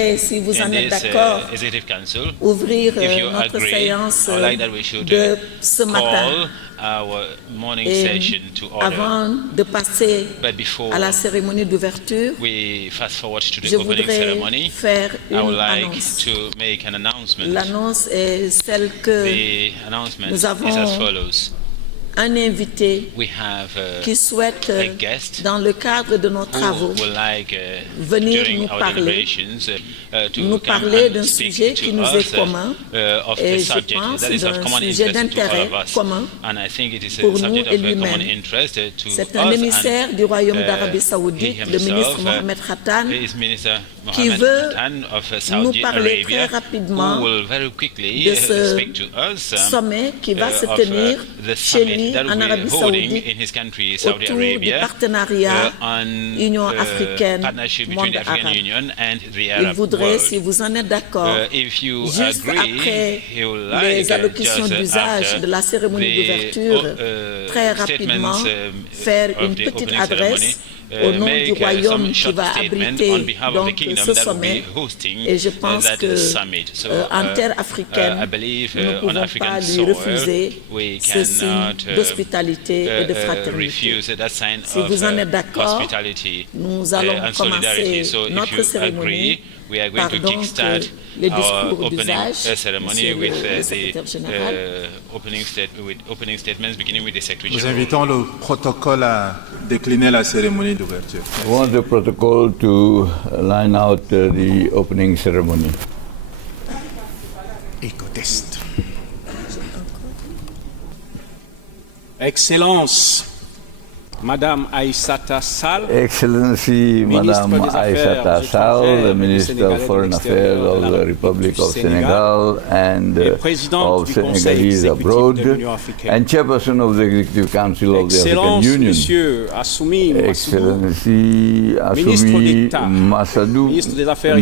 Et si vous en êtes d'accord, ouvrir notre séance de ce matin. Et avant de passer à la cérémonie d'ouverture, je voudrais faire une annonce. L'annonce est celle que nous avons un invité qui souhaite, dans le cadre de nos travaux, venir nous parler d'un sujet qui nous est commun et je pense d'un sujet d'intérêt commun pour nous et lui-même. C'est un émissaire du Royaume d'Arabie Saoudite, le ministre Mohamed Khattan, qui veut nous parler très rapidement de ce sommet qui va se tenir chez lui en Arabie Saoudite autour du partenariat Union africaine-monde arabe. Il voudrait, si vous en êtes d'accord, juste après les allocutions d'usage de la cérémonie d'ouverture, très rapidement faire une petite adresse au nom du royaume qui va abriter donc ce sommet. Et je pense qu'en terre africaine, nous ne pouvons pas lui refuser ce signe d'hospitalité et de fraternité. Si vous en êtes d'accord, nous allons commencer notre cérémonie. Pardon, les discours d'usage, Monsieur le secrétaire général. Nous invitons le protocole à décliner la cérémonie d'ouverture. We want the protocol to line out the opening ceremony. Éco-test. Excellence, Madame Aïssata Sall, Excellency Madame Aïssata Sall, the Minister of Foreign Affairs of the Republic of Senegal and of Senegalese abroad, and Chairperson of the Executive Council of the African Union. Excellency Assoumi Massadou,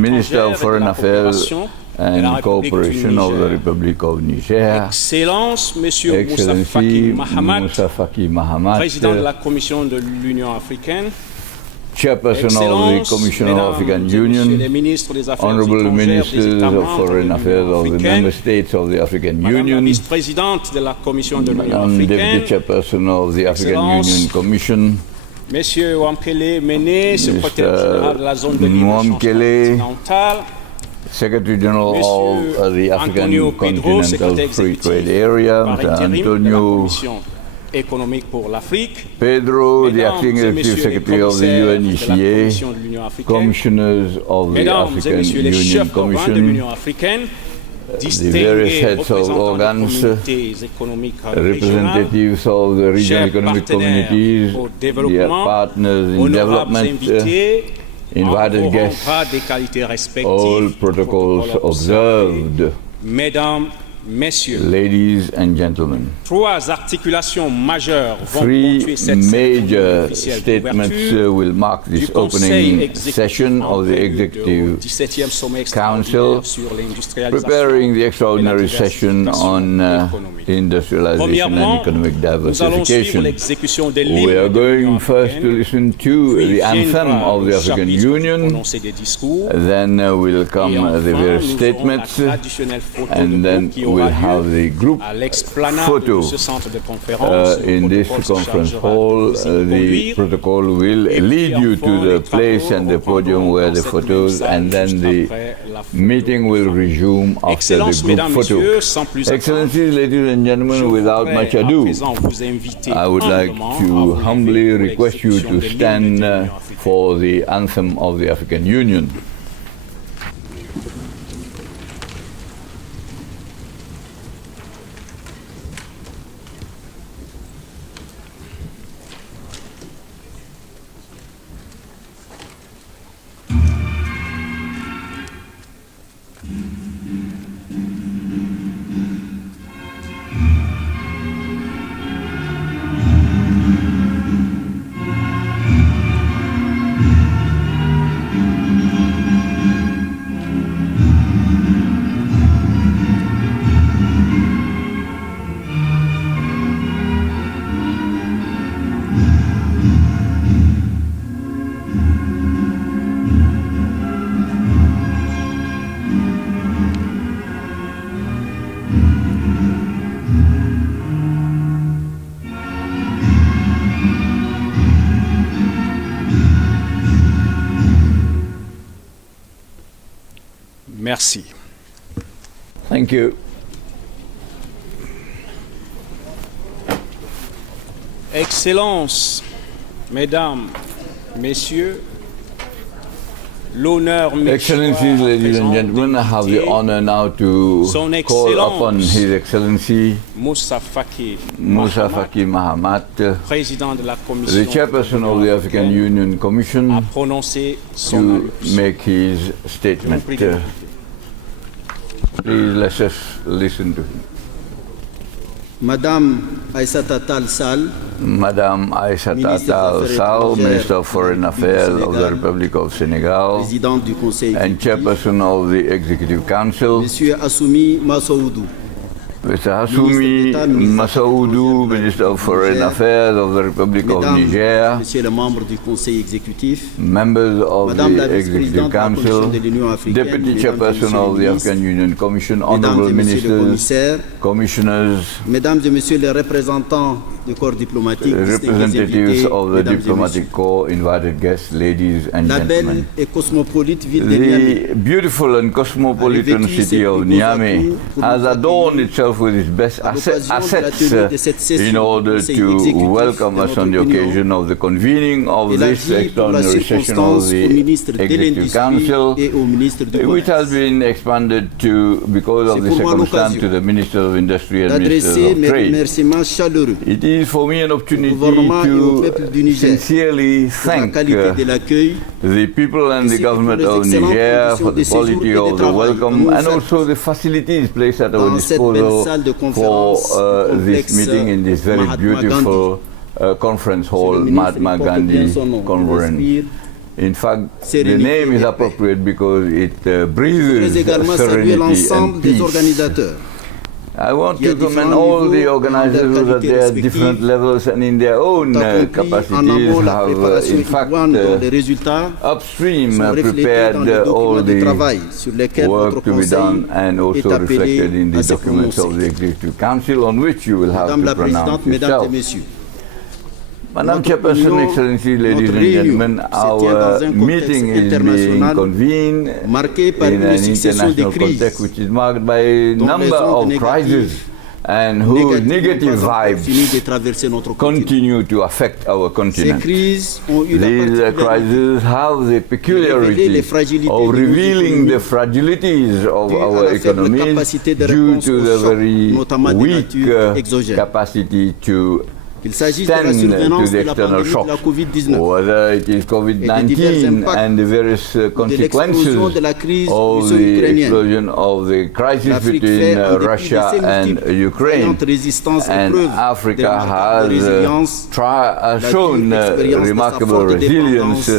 Minister of Foreign Affairs and Cooperation of the Republic of Niger. Excellence, Monsieur Moussa Faki Mahamat, Président de la Commission de l'Union africaine. Chairperson of the Commission of African Union, Honorable Ministers of Foreign Affairs of the Member States of the African Union, Vice-présidente de la Commission de l'Union Madame africaine, Deputy Chairperson of the African Union Commission, Monsieur Wamkele Mene, secrétaire général de la zone de libre-échange continentale, Secretary General of the African Continental Free Trade Area, Mr. Antonio économique pour l'Afrique, Pedro, the Acting Executive Secretary of the UNECA, Commissioners of the African Union Commission, the various heads of organs, representatives of the regional economic communities, their partners in development, invited guests, all protocols observed. Mesdames, Messieurs, ladies and gentlemen, trois articulations majeures vont three ponctuer cette cérémonie major officielle statements d'ouverture will mark this du Conseil opening exécutif session en of the vue Executive du 17e sommet Council, extraordinaire sur l'industrialisation preparing the et la extraordinary session on économique. industrialization and Premièrement, economic nous allons suivre diversification. l'exécution des We lignes are de l'Union going first to africaine, listen to puis the anthem viendra of the le African chapitre pour Union, prononcer des discours, then will come et enfin, the various nous aurons la statements, traditionnelle photo de and then groupe qui we'll aura have lieu the group à l'explanade photo. de ce centre de conférence. Le In this protocole se conference chargera hall, de vous y the conduire. protocol will Et puis lead you enfin, to les the place travaux and the podium where the reprendront dans photos, cette même and then salle the juste après la photo. meeting will resume after the Excellences, group Mesdames, photo. Messieurs, sans plus attendre, Excellencies, ladies and je gentlemen, without voudrais much à ado, présent vous inviter I would like humblement à to vous humbly lever pour request you l'exécution to des lignes stand de l'Union africaine. for the anthem of the African Union. Merci. Thank you. Excellences, Mesdames, Messieurs, l'honneur m'est Excellencies, ladies and gentlemen, I have the honor now to call upon His Excellency Moussa Faki Mahamat, président de la the Commission chairperson of the African Union Commission, a prononcé son to allocution. make his statement. Please let us listen to him. Madame Aïssata Tall Sall, Madame Aïssata Tall Sall, Minister of Foreign Affairs of the Republic of Senegal présidente du Conseil and chairperson of the Executive Council, Monsieur Assoumi Massaoudou, Mr. Hassoumi Massaoudou, Minister of Foreign Affairs of the Republic of Mesdames, Niger, Monsieur le membre du Conseil exécutif, members of Madame la the Executive vice-présidente de la Commission Council, de l'Union africaine, Deputy Mesdames et Chairperson Messieurs of the les African Union Commission, Mesdames Honorable et Messieurs les Ministers, commissaires, Commissioners, Mesdames et Messieurs les représentants du corps diplomatique, distingués representatives invités, of the Mesdames et diplomatic Messieurs. corps, invited guests, ladies and La belle gentlemen. et cosmopolite ville de Niamey The beautiful and cosmopolitan city of Niamey has adorned itself with its best assets in order to welcome us on the occasion of the convening of this extraordinary session of the Executive Council, which has been expanded to, because of the circumstance, to the Minister of Industry and Minister d'adresser of mes Trade. remerciements chaleureux It is for me an opportunity gouvernement et au peuple du to Niger sincerely pour la thank qualité de l'accueil, the people and the ainsi que government pour les of excellentes Niger for conditions the de séjour quality et de of the travail welcome dont and nous also the facilities placed at our dans cette belle disposal salle de for conférence du this complexe meeting in this very Mahatma beautiful conference hall, Monsieur le ministre, Mahatma il porte bien Gandhi son nom. Il Conference. respire. In fact, the Sérénité name is et paix. appropriate because it Je breathes voudrais également saluer serenity l'ensemble and des peace. organisateurs I want qui, à to commend différents all the niveaux, organizers dans leur at qualité their different respective, levels and in their own ont accompli en capacities amont la have préparation in fact idoine dont les résultats upstream sont reflétés prepared dans les all documents de the travail sur lesquels votre work to be Conseil done and est also appelé reflected in à the se documents of the prononcer. Executive Council on which you will have Madame to la pronounce Présidente, Mesdames et yourself. Messieurs, Madam notre Chairperson, union, Excellencies, ladies notre and réunion gentlemen, se tient dans our un contexte meeting is being international convened marqué par in une an succession de international crises context which is marked by a dont les number ondes of crises and whose negative n'ont pas encore fini de vibes traverser notre continent. continue to affect our Ces continent. crises ont eu la These particularité crises have the révéler les peculiarity fragilités of de nos revealing the économies fragilities of dues à our la faible economies capacité de due réponse to aux the chocs, very notamment de weak nature exogène. capacity to Qu'il s'agisse de la stand to survenance the de la external pandémie de la shocks, COVID-19, whether it is divers COVID-19 impacts and the various de l'explosion consequences de la crise of the russo-ukrainienne. explosion of the crisis L'Afrique between fait, en dépit de Russia ses and multiples Ukraine. vaillantes résistances et And preuves de Africa remarquable has résilience, shown dure expérience de sa remarkable forte resilience dépendance à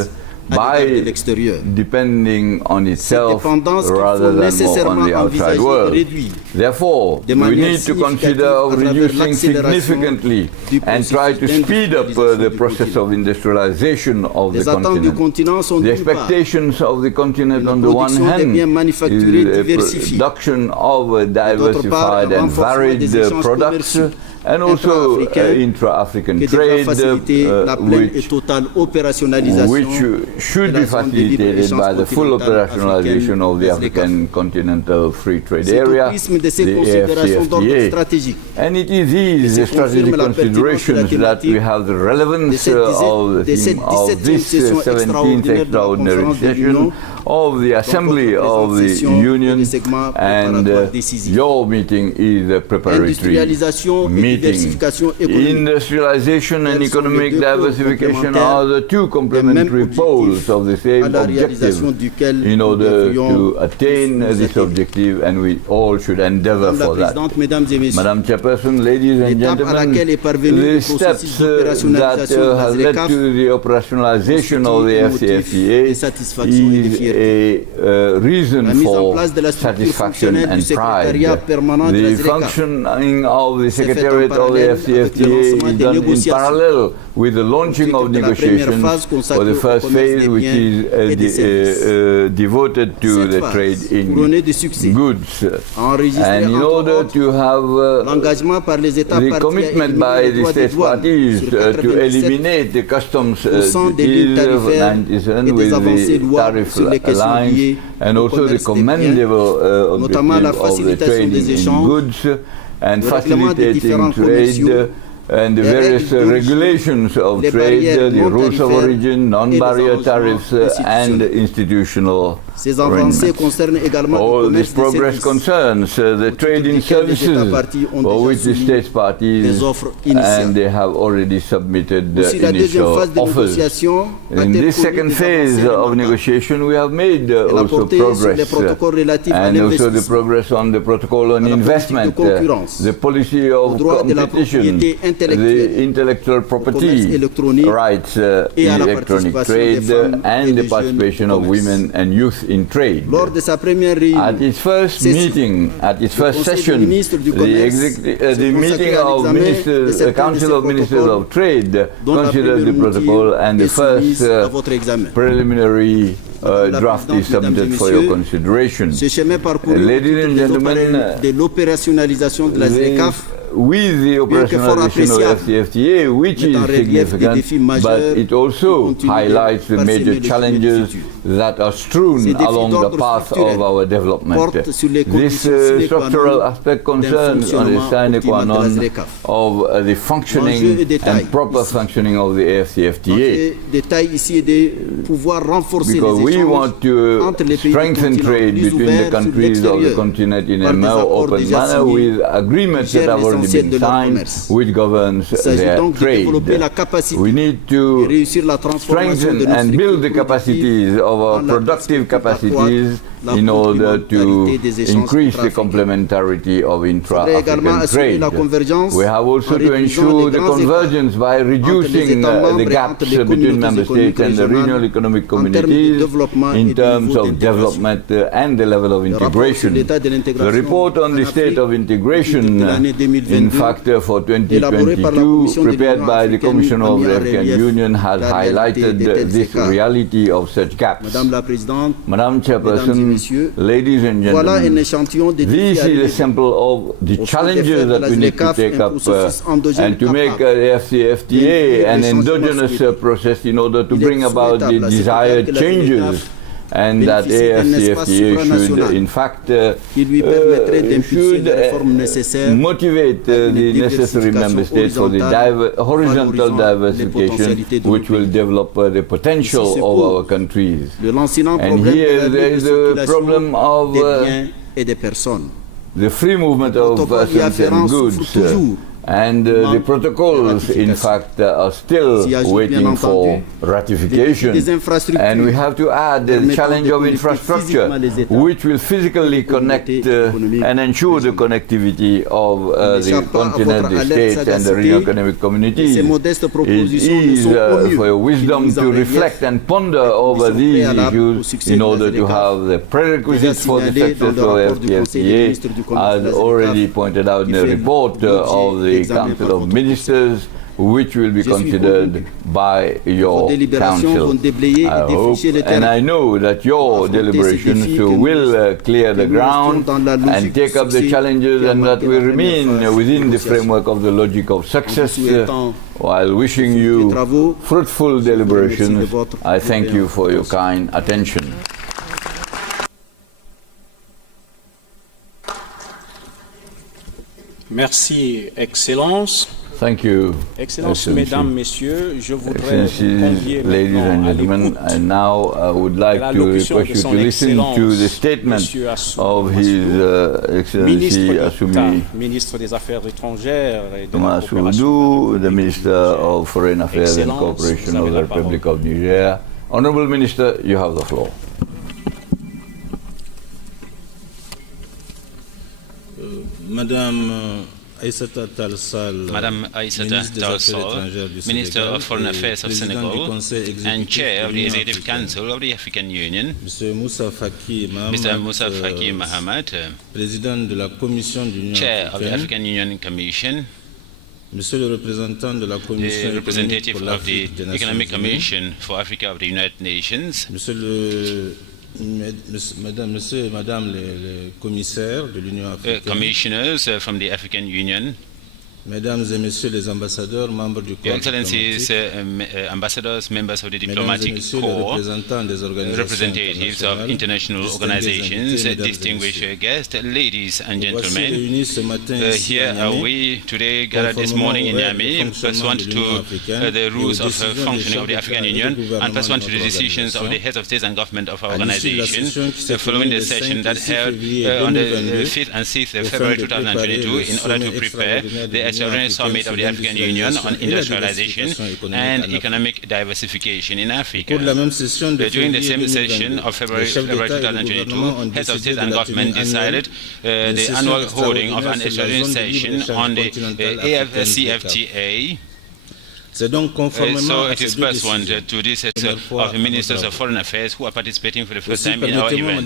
l'égard de by l'extérieur. depending on itself dépendance qu'il rather faut than more on nécessairement the outside envisager de world. réduire Therefore, de we manière need to consider significative à travers reducing l'accélération significantly du and try to processus speed up the d'industrialisation process du of industrialization of the Les attentes du continent. continent sont The d'une part expectations of the continent la on the one production des hand biens manufacturés is the diversifiés. production of D'autre part, diversified un and renforcement varied des échanges products commerciaux and also intra-africains intra-African qui devra trade faciliter la pleine et which totale opérationnalisation should de be la zone de libre-échange facilitated by the full continentale operationalization of the africaine, African Continental Free Trade C'est au Area, prisme de ces the considérations d'ordre AFCFTA. stratégique And it is these se strategic confirme la pertinence de la considerations that we thématique have the de relevance cette of the theme of 17e this session 17th extraordinaire de la extraordinary conférence de session l'Union, of the Assembly votre of the présente session Union, est le segment and préparatoire décisif. your meeting is the preparatory Industrialisation et meeting. diversification économique. Industrialization and Elles sont economic les deux pôles diversification complémentaires are the two complementary objectif poles of the à same la réalisation objective duquel in nous order devrions to attain nous this atteindre. objective, and we all should endeavor Madame la for that. Présidente, Mesdames et Messieurs, Madam Chairperson, ladies and l'étape à gentlemen, laquelle est parvenu le the steps processus that d'opérationnalisation de la have led ZLECAf to the operationalization of the constitue un motif AFCFTA de satisfaction et de is fierté. a reason La mise en for place de la structure satisfaction fonctionnelle du and secrétariat pride. permanent de la The ZLECAf functioning of the s'est fait en secretariat of the parallèle avec le AFCFTA lancement is des done in négociations parallel with the launching of de la première negotiations phase for consacrée the au first commerce phase, des which biens is et des services. devoted to Cette the phase, trade couronnée in de succès, goods. a enregistré And in entre order autres to have l'engagement par les États the parties à commitment éliminer by les the droits de state douane parties sur to 97% eliminate the customs des lignes duties of tarifaires 97 et des with avancées the louables tariff sur lesquelles alliance, and also the commendable objective of the trading in goods and facilitating trade and the various regulations of trade, the rules of origin, non-barrier tariffs, and institutional arrangements. All this progress concerns the trade in services for which the states parties and they have already submitted initial offers. In this second phase of negotiation, we have made also progress, and also the progress on the protocol on investment, the policy of competition, the intellectual property rights, electronic trade, and the participation of women and youth in trade. At its first meeting, at its first session, the meeting of ministers, the Council of Ministers of Trade considered the protocol, and the first preliminary draft is submitted for your consideration. Ladies and gentlemen, with the operationalization of AFCFTA, which is significant, but it also highlights the major challenges that are strewn along the path of our development. This structural aspect concerns on the sine qua non of the functioning and proper functioning of the AFCFTA. Because we want to strengthen trade between the countries of the continent in a more open manner with agreements that have already been signed, which governs their trade. We need to strengthen and build the capacities of our productive capacities in order to increase the complementarity of intra-African trade. We have also to ensure the convergence by reducing the gaps between member states and the regional economic communities in terms of development and the level of integration. The report on the state of integration, in fact, for 2022, prepared by the Commission of the African Union, has highlighted this reality of such gaps. Madam Chairperson, ladies and gentlemen, this is a sample of the challenges that we need to take up and to make the AFCFTA an endogenous process in order to bring about the desired changes, and that AFCFTA should, in fact, motivate the necessary member states for the horizontal diversification, which will develop the potential of our countries. And here there is the problem of the free movement of persons and goods. And the protocols, in fact, are still waiting for ratification. And we have to add the challenge of infrastructure, which will physically connect and ensure the connectivity of the continent, the states, and the regional economic communities. It is for your wisdom to reflect and ponder over these issues in order to have the prerequisites for the success of FTA, as already pointed out in the report of the Council of Ministers, which will be considered by your Council. I hope and I know that your deliberations will clear the ground and take up the challenges, and that we remain within the framework of the logic of success. While wishing you fruitful deliberations, I thank you for your kind attention. Merci, Excellence. Thank you, Excellence, Mesdames, Messieurs, je voudrais ladies and gentlemen, and now I would like to request you to listen to the statement of His Excellency Assumi Ministre des Affaires étrangères et de Thomas Soudou, the Minister of Foreign Affairs and Cooperation of the Republic of Niger. Honorable Minister, you have the floor. Madame Aïssata Talsal, Minister of Foreign Affairs of Senegal and Chair of the Executive Council of the African Union, Mr. Moussa Faki Mahamat, Chair of the African Union Commission, Monsieur le représentant de la Commission, the representative of the Economic Commission for Africa of the United Nations, Monsieur et Madame les commissaires de l'Union africaine, commissioners from the African Union, Mesdames et Messieurs les ambassadeurs, membres du corps Excellencies, ambassadors, members of the diplomatic corps, representatives of international organizations, distinguished guests, ladies and gentlemen, here are we today gathered this morning in Niamey, pursuant to the rules of functioning of the African Union and pursuant to the decisions of the heads of state and government of our organization, following the session that held on the 5th and 6th February 2022 in order to prepare the Extraordinary Summit of the African Union on Industrialization and Economic Diversification in Africa. During the same session of February 2022, heads of state and government decided the annual holding of an extraordinary session on the AFCFTA. So it is pursuant to this set of ministers of foreign affairs who are participating for the first time in our event.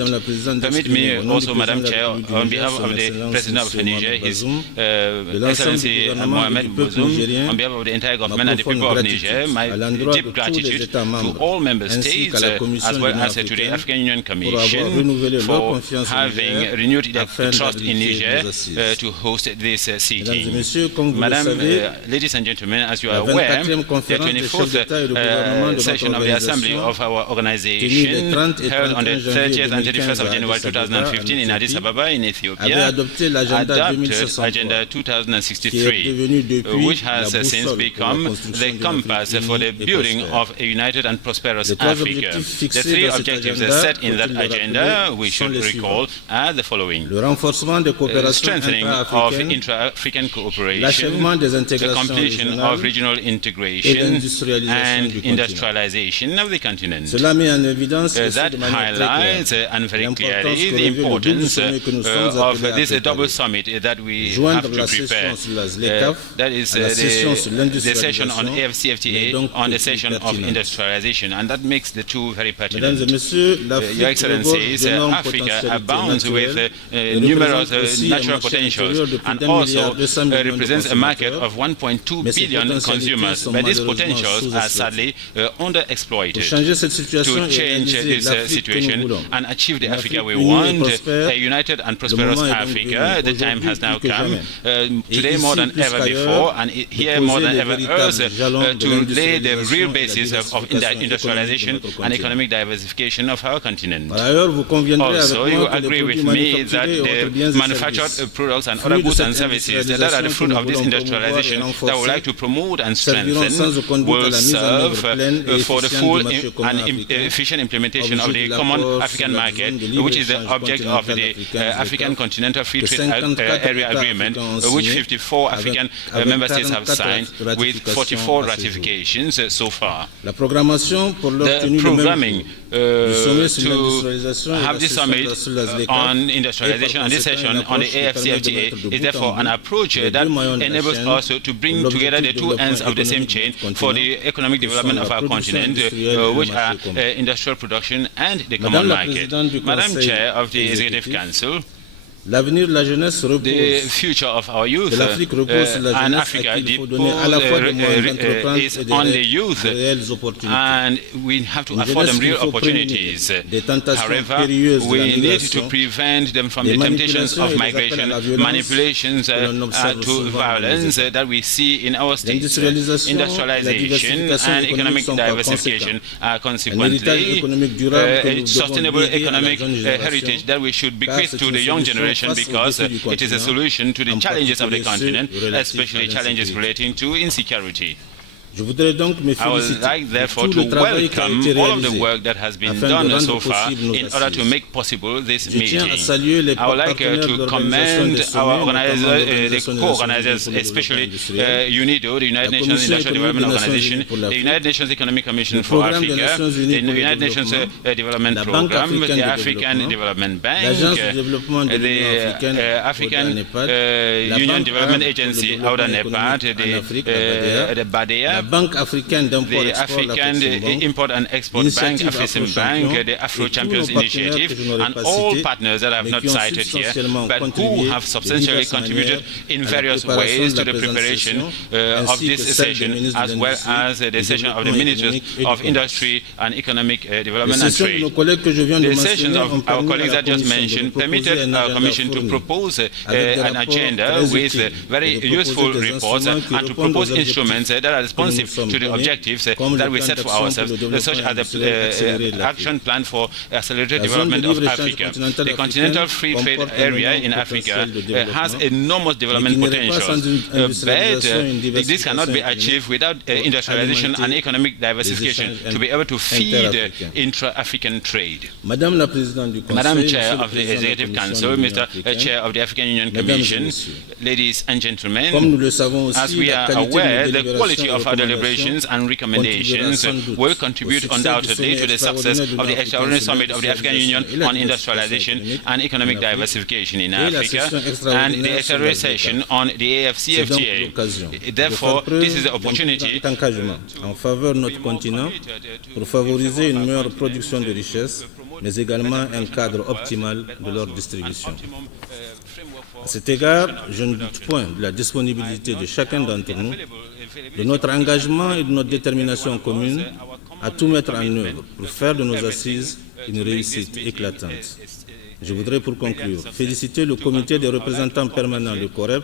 Permit me also, Madam Chair, on behalf of the President of Niger, His Excellency Mohamed Bazoum, on behalf of the entire government and the people of Niger, my deep gratitude to all member states as well as to the African Union Commission for having renewed their trust in Niger to host this sitting. Madam, ladies and gentlemen, as you are aware, the 24th session of the Assembly of our organization, held on the 30th and 31st of January 2015 in Addis Ababa in Ethiopia, adopted Agenda 2063, which has since become the compass for the building of a united and prosperous Africa. The three objectives set in that agenda, we should recall, are the following: strengthening of intra-African cooperation, the completion of regional integration, and industrialization of the continent. That highlights and very clearly the importance of this double summit that we have to prepare. That is the session on AFCFTA, on the session of industrialization, and that makes the two very pertinent. Your Excellencies, Africa abounds with numerous natural potentials and also represents a market of 1.2 billion consumers. But these potentials are sadly underexploited. To change this situation and achieve the Africa we want, a united and prosperous Africa, the time has now come, today more than ever before, and here more than ever else, to lay the real basis of industrialization and economic diversification of our continent. Also, you agree with me that the manufactured products and other goods and services that are the fruit of this industrialization that we would like to promote and strengthen will serve for the full and efficient implementation of the common African market, which is the object of the African Continental Free Trade Area Agreement, which 54 African member states have signed, with 44 ratifications so far. The programming to have this summit on industrialization and this session on the AFCFTA is therefore an approach that enables us to bring together the two ends of the same chain for the economic development of our continent, which are industrial production and the common market. Madam Chair of the Executive Council, the future of our youth and Africa is on the youth, and we have to afford them real opportunities. However, we need to prevent them from the temptations of migration, manipulations to violence that we see in our states. Industrialization and economic diversification are consequently a sustainable economic heritage that we should bequeath to the young generation, because it is a solution to the challenges of the continent, especially challenges relating to insecurity. I would like, therefore, to welcome all of the work that has been done so far in order to make possible this meeting. I would like to commend our the co-organizers, especially UNIDO, the United Nations Industrial Development Organization, the United Nations Economic Commission for Africa, the United Nations Development Program, the African Development Bank, the African Union Development Agency, out of NEPAD, the BADEA, la Banque africaine d'import the African Import and Export Bank, AFCFTA Bank, the Afro Champions Initiative, and all partners that I have not cited here, but who have substantially contributed in various ways to the preparation of this session, as well as the session of the Ministers of Industry and Economic Development and Trade. The sessions of our colleagues that just mentioned permitted our Commission to propose an agenda with very useful reports and to propose instruments that are responsive to the objectives that we set for ourselves, such as the Action Plan for Accelerated Development of Africa. The continental free trade area in Africa has enormous development potential, but this cannot be achieved without industrialization and economic diversification to be able to feed intra-African trade. Madame Chair of the Executive Council, Mr. Chair of the African Union Commission, ladies and gentlemen, as we are aware, the quality of our deliberations and recommendations will contribute undoubtedly to the success of the Extraordinary Summit of the African Union on Industrialization and Economic Diversification in Africa and the Extraordinary Session on the AFCFTA. Therefore, this is the opportunity en faveur de notre continent pour favoriser une meilleure production de richesses, mais également un cadre optimal de leur distribution. À cet égard, je ne doute point de la disponibilité de chacun d'entre nous, de notre engagement et de notre détermination commune à tout mettre en œuvre pour faire de nos assises une réussite éclatante. Je voudrais pour conclure féliciter le comité des représentants permanents de COREP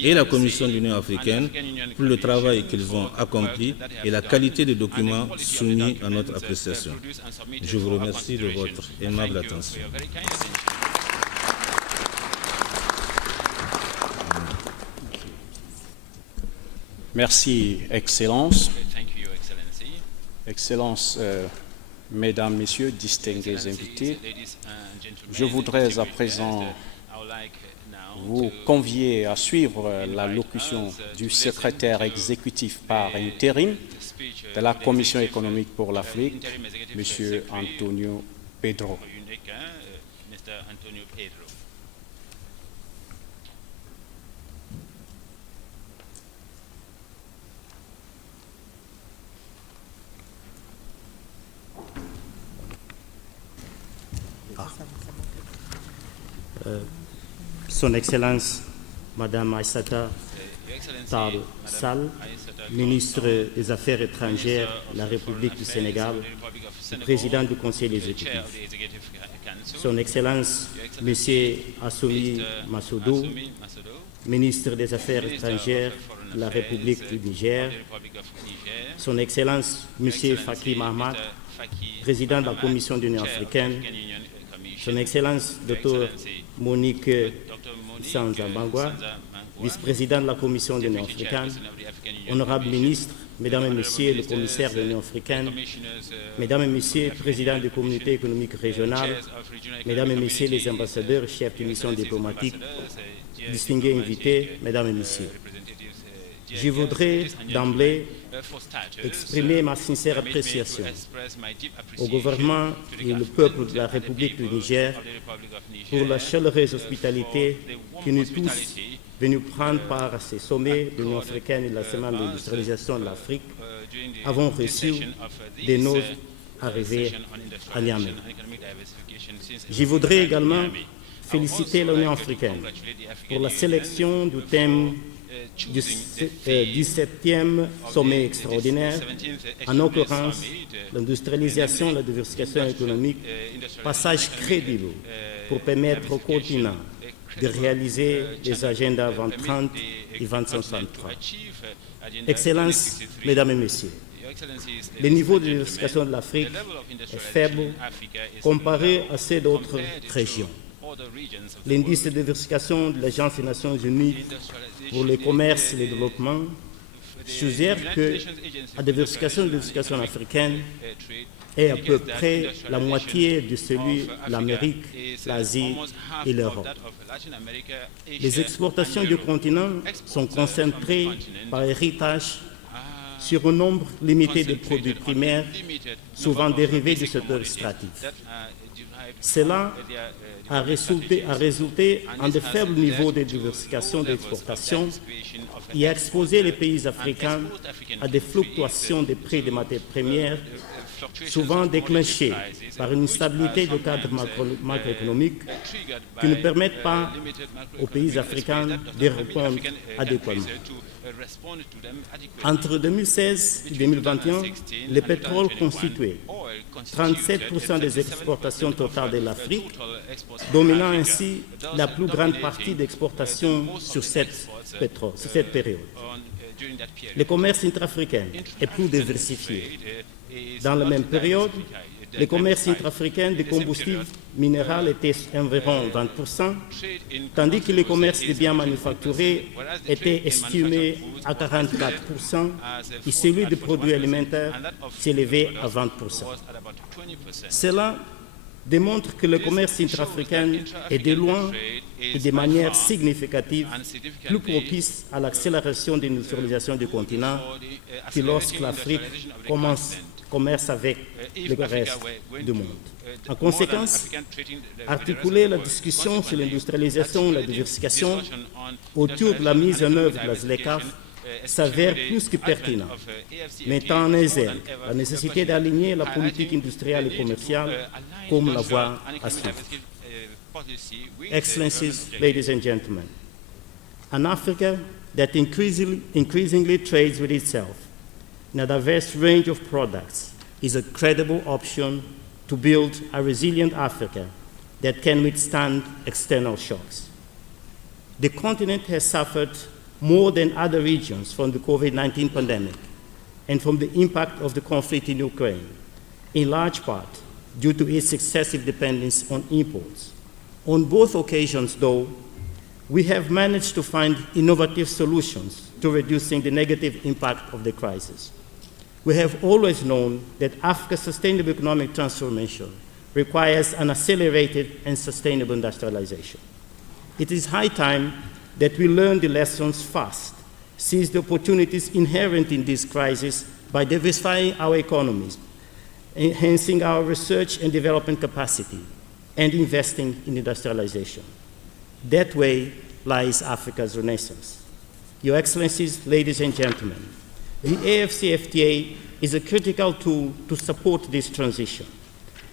et la Commission de l'Union africaine pour le travail qu'ils ont accompli et la qualité des documents soumis à notre appréciation. Je vous remercie de votre aimable attention. Merci, Excellence. Excellence, Mesdames, Messieurs, distingués invités, je voudrais à présent vous convier à suivre l'allocution du secrétaire exécutif par intérim de la Commission économique pour l'Afrique, M. Antonio Pedro. Son Excellence, Madame Aïssata Tall Sall, ministre des Affaires étrangères de la République du Sénégal, président du Conseil exécutif. Son Excellence, Monsieur Assoumy Massoudou, ministre des Affaires étrangères de la République du Niger. Son Excellence, Monsieur Faki Mahamat, président de la Commission de l'Union africaine. Son Excellence, Dr. Monique Sanzabangwa, vice-président de la Commission de l'Union africaine, honorables ministres, Mesdames et Messieurs, le commissaire de l'Union africaine, Mesdames et Messieurs, présidents des communautés économiques régionales, Mesdames et Messieurs les ambassadeurs, chefs de mission diplomatique, distingués invités, Mesdames et Messieurs. Je voudrais d'emblée exprimer ma sincère appréciation au gouvernement et au peuple de la République du Niger pour la chaleureuse hospitalité que nous tous venus prendre part à ces sommets de l'Union africaine et de la semaine d'industrialisation de l'Afrique avons reçu de nos arrivées à Niamey. Je voudrais également féliciter l'Union africaine pour la sélection du thème du 17e sommet extraordinaire, en l'occurrence l'industrialisation et la diversification économique, passage crédible pour permettre au continent de réaliser les agendas 2030 et 2063. Excellences, Mesdames et Messieurs, le niveau de diversification de l'Afrique est faible comparé à ceux d'autres régions. L'indice de diversification de l'Agence des Nations Unies pour le commerce et le développement suggère que la diversification africaine est à peu près la moitié de celui de l'Amérique, l'Asie et l'Europe. Les exportations du continent sont concentrées par héritage sur un nombre limité de produits primaires, souvent dérivés du secteur extractif. Cela a résulté en de faibles niveaux de diversification d'exportation et a exposé les pays africains à des fluctuations des prix des matières premières, souvent déclenchées par une instabilité de cadre macroéconomique qui ne permettent pas aux pays africains de répondre adéquatement. Entre 2016 et 2021, le pétrole constituait 37% des exportations totales de l'Afrique, dominant ainsi la plus grande partie d'exportations sur cette période. Le commerce intra-africain est plus diversifié. Dans la même période, le commerce intra-africain de combustibles minéraux était environ 20%, tandis que le commerce des biens manufacturés était estimé à 44% et celui des produits alimentaires s'élevait à 20%. Cela démontre que le commerce intra-africain est de loin et de manière significative plus propice à l'accélération de l'industrialisation du continent que lorsque l'Afrique commerce avec le reste du monde. En conséquence, articuler la discussion sur l'industrialisation et la diversification autour de la mise en œuvre de la ZLECAf s'avère plus que pertinent, mettant en exergue la nécessité d'aligner la politique industrielle et commerciale comme la voie à suivre. Excellencies, ladies and gentlemen, an Africa that increasingly trades with itself in a diverse range of products is a credible option to build a resilient Africa that can withstand external shocks. The continent has suffered more than other regions from the COVID-19 pandemic and from the impact of the conflict in Ukraine, in large part due to its excessive dependence on imports. On both occasions, though, we have managed to find innovative solutions to reducing the negative impact of the crisis. We have always known that Africa's sustainable economic transformation requires an accelerated and sustainable industrialization. It is high time that we learn the lessons fast, seize the opportunities inherent in this crisis by diversifying our economies, enhancing our research and development capacity, and investing in industrialization. That way lies Africa's renaissance. Your Excellencies, ladies and gentlemen, the AFCFTA is a critical tool to support this transition.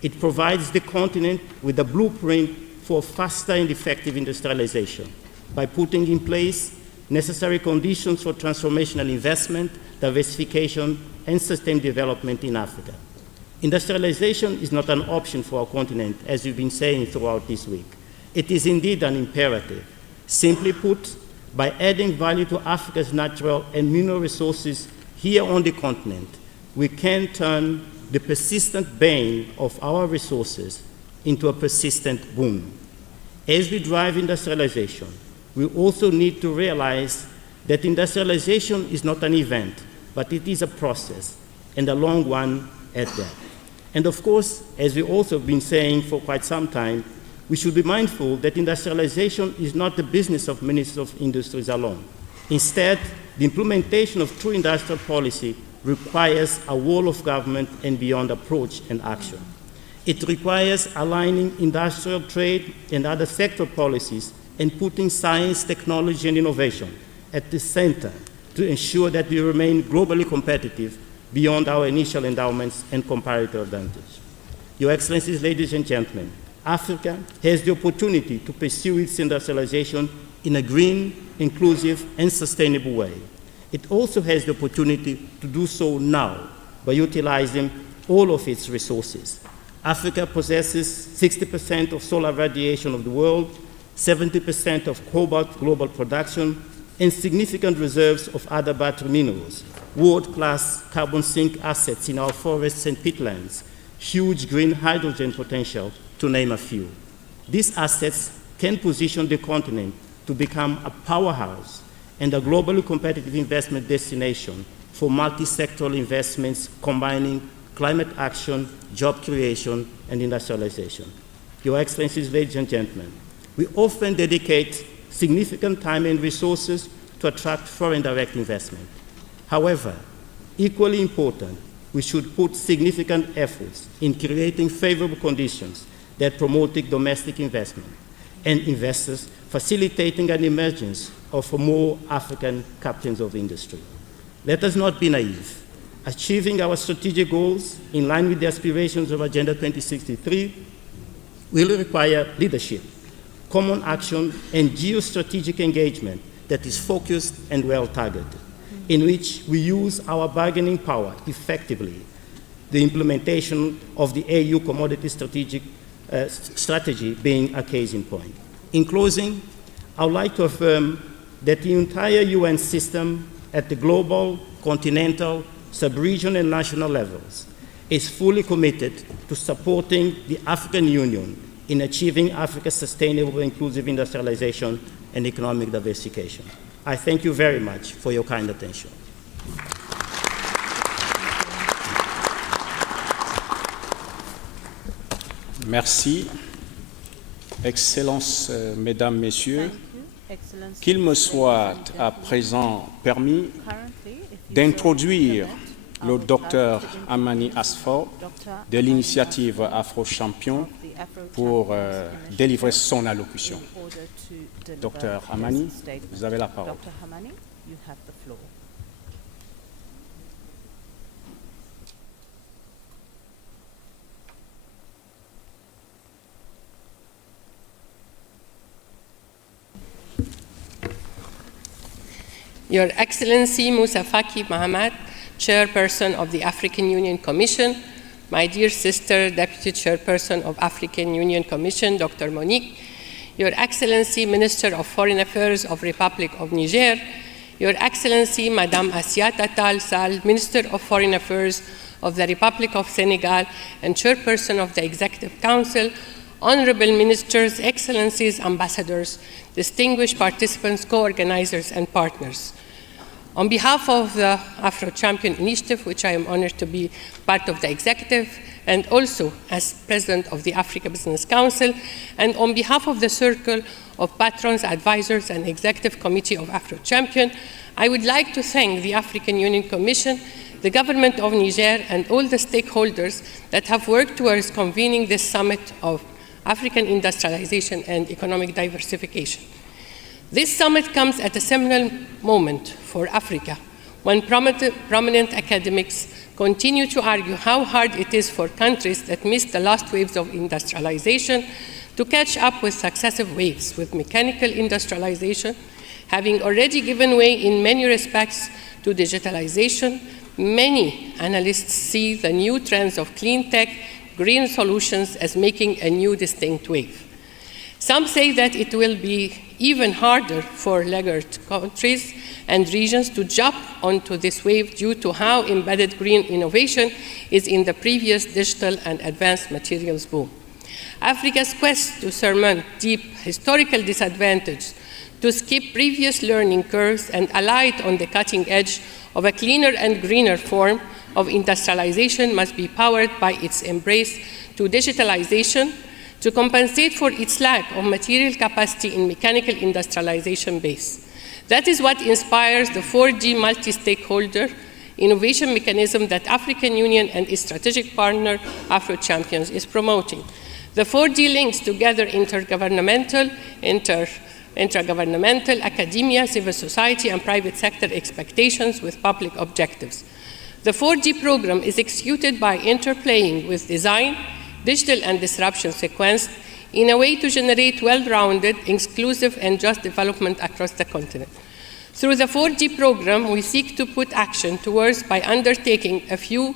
It provides the continent with a blueprint for faster and effective industrialization by putting in place necessary conditions for transformational investment, diversification, and sustained development in Africa. Industrialization is not an option for our continent, as we've been saying throughout this week. It is indeed an imperative. Simply put, by adding value to Africa's natural and mineral resources here on the continent, we can turn the persistent bane of our resources into a persistent boon. As we drive industrialization, we also need to realize that industrialization is not an event, but it is a process, and a long one at that. And of course, as we've also been saying for quite some time, we should be mindful that industrialization is not the business of ministers of industries alone. Instead, the implementation of true industrial policy requires a whole of government and beyond approach and action. It requires aligning industrial, trade, and other sector policies and putting science, technology, and innovation at the center to ensure that we remain globally competitive beyond our initial endowments and comparative advantage. Your Excellencies, ladies and gentlemen, Africa has the opportunity to pursue its industrialization in a green, inclusive, and sustainable way. It also has the opportunity to do so now by utilizing all of its resources. Africa possesses 60% of solar radiation of the world, 70% of cobalt global production, and significant reserves of other battery minerals, world-class carbon sink assets in our forests and peatlands, huge green hydrogen potential, to name a few. These assets can position the continent to become a powerhouse and a globally competitive investment destination for multi-sectoral investments combining climate action, job creation, and industrialization. Your Excellencies, ladies and gentlemen, we often dedicate significant time and resources to attract foreign direct investment. However, equally important, we should put significant efforts in creating favorable conditions that promoting domestic investment and investors, facilitating an emergence of more African captains of industry. Let us not be naive. Achieving our strategic goals in line with the aspirations of Agenda 2063 will require leadership, common action, and geostrategic engagement that is focused and well-targeted, in which we use our bargaining power effectively, the implementation of the AU commodity strategy being a case in point. In closing, I would like to affirm that the entire UN system at the global, continental, sub-regional, and national levels is fully committed to supporting the African Union in achieving Africa's sustainable, inclusive industrialization and economic diversification. I thank you very much for your kind attention. Merci. Excellences, Mesdames, Messieurs, qu'il me soit à présent permis d'introduire le Dr Amani Asfour de l'initiative Afro-Champion pour délivrer son allocution. Dr Amani, vous avez la parole. Your Excellency Moussa Faki Mahamat, Chairperson of the African Union Commission, my dear sister, Deputy Chairperson of African Union Commission, Dr. Monique, Your Excellency Minister of Foreign Affairs of Republic of Niger, Your Excellency Madame Assiata Tall Sall, Minister of Foreign Affairs of the Republic of Senegal and Chairperson of the Executive Council, Honorable Ministers, Excellencies, Ambassadors, distinguished participants, co-organizers, and partners. On behalf of the Afro-Champion Initiative, which I am honored to be part of the executive, and also as President of the Africa Business Council, and on behalf of the Circle of Patrons, Advisors, and Executive Committee of Afro-Champion, I would like to thank the African Union Commission, the government of Niger, and all the stakeholders that have worked towards convening this summit of African industrialization and economic diversification. This summit comes at a seminal moment for Africa, when prominent academics continue to argue how hard it is for countries that missed the last waves of industrialization to catch up with successive waves, with mechanical industrialization having already given way in many respects to digitalization. Many analysts see the new trends of clean tech, green solutions as making a new distinct wave. Some say that it will be even harder for laggard countries and regions to jump onto this wave due to how embedded green innovation is in the previous digital and advanced materials boom. Africa's quest to surmount deep historical disadvantage, to skip previous learning curves and alight on the cutting edge of a cleaner and greener form of industrialization must be powered by its embrace to digitalization, to compensate for its lack of material capacity in mechanical industrialization base. That is what inspires the 4D multi-stakeholder innovation mechanism that African Union and its strategic partner, Afro-Champions, is promoting. The 4D links together intergovernmental, academia, civil society, and private sector expectations with public objectives. The 4D program is executed by interplaying with design, digital, and disruption sequence in a way to generate well-rounded, inclusive, and just development across the continent. Through the 4D program, we seek to put action towards by undertaking a few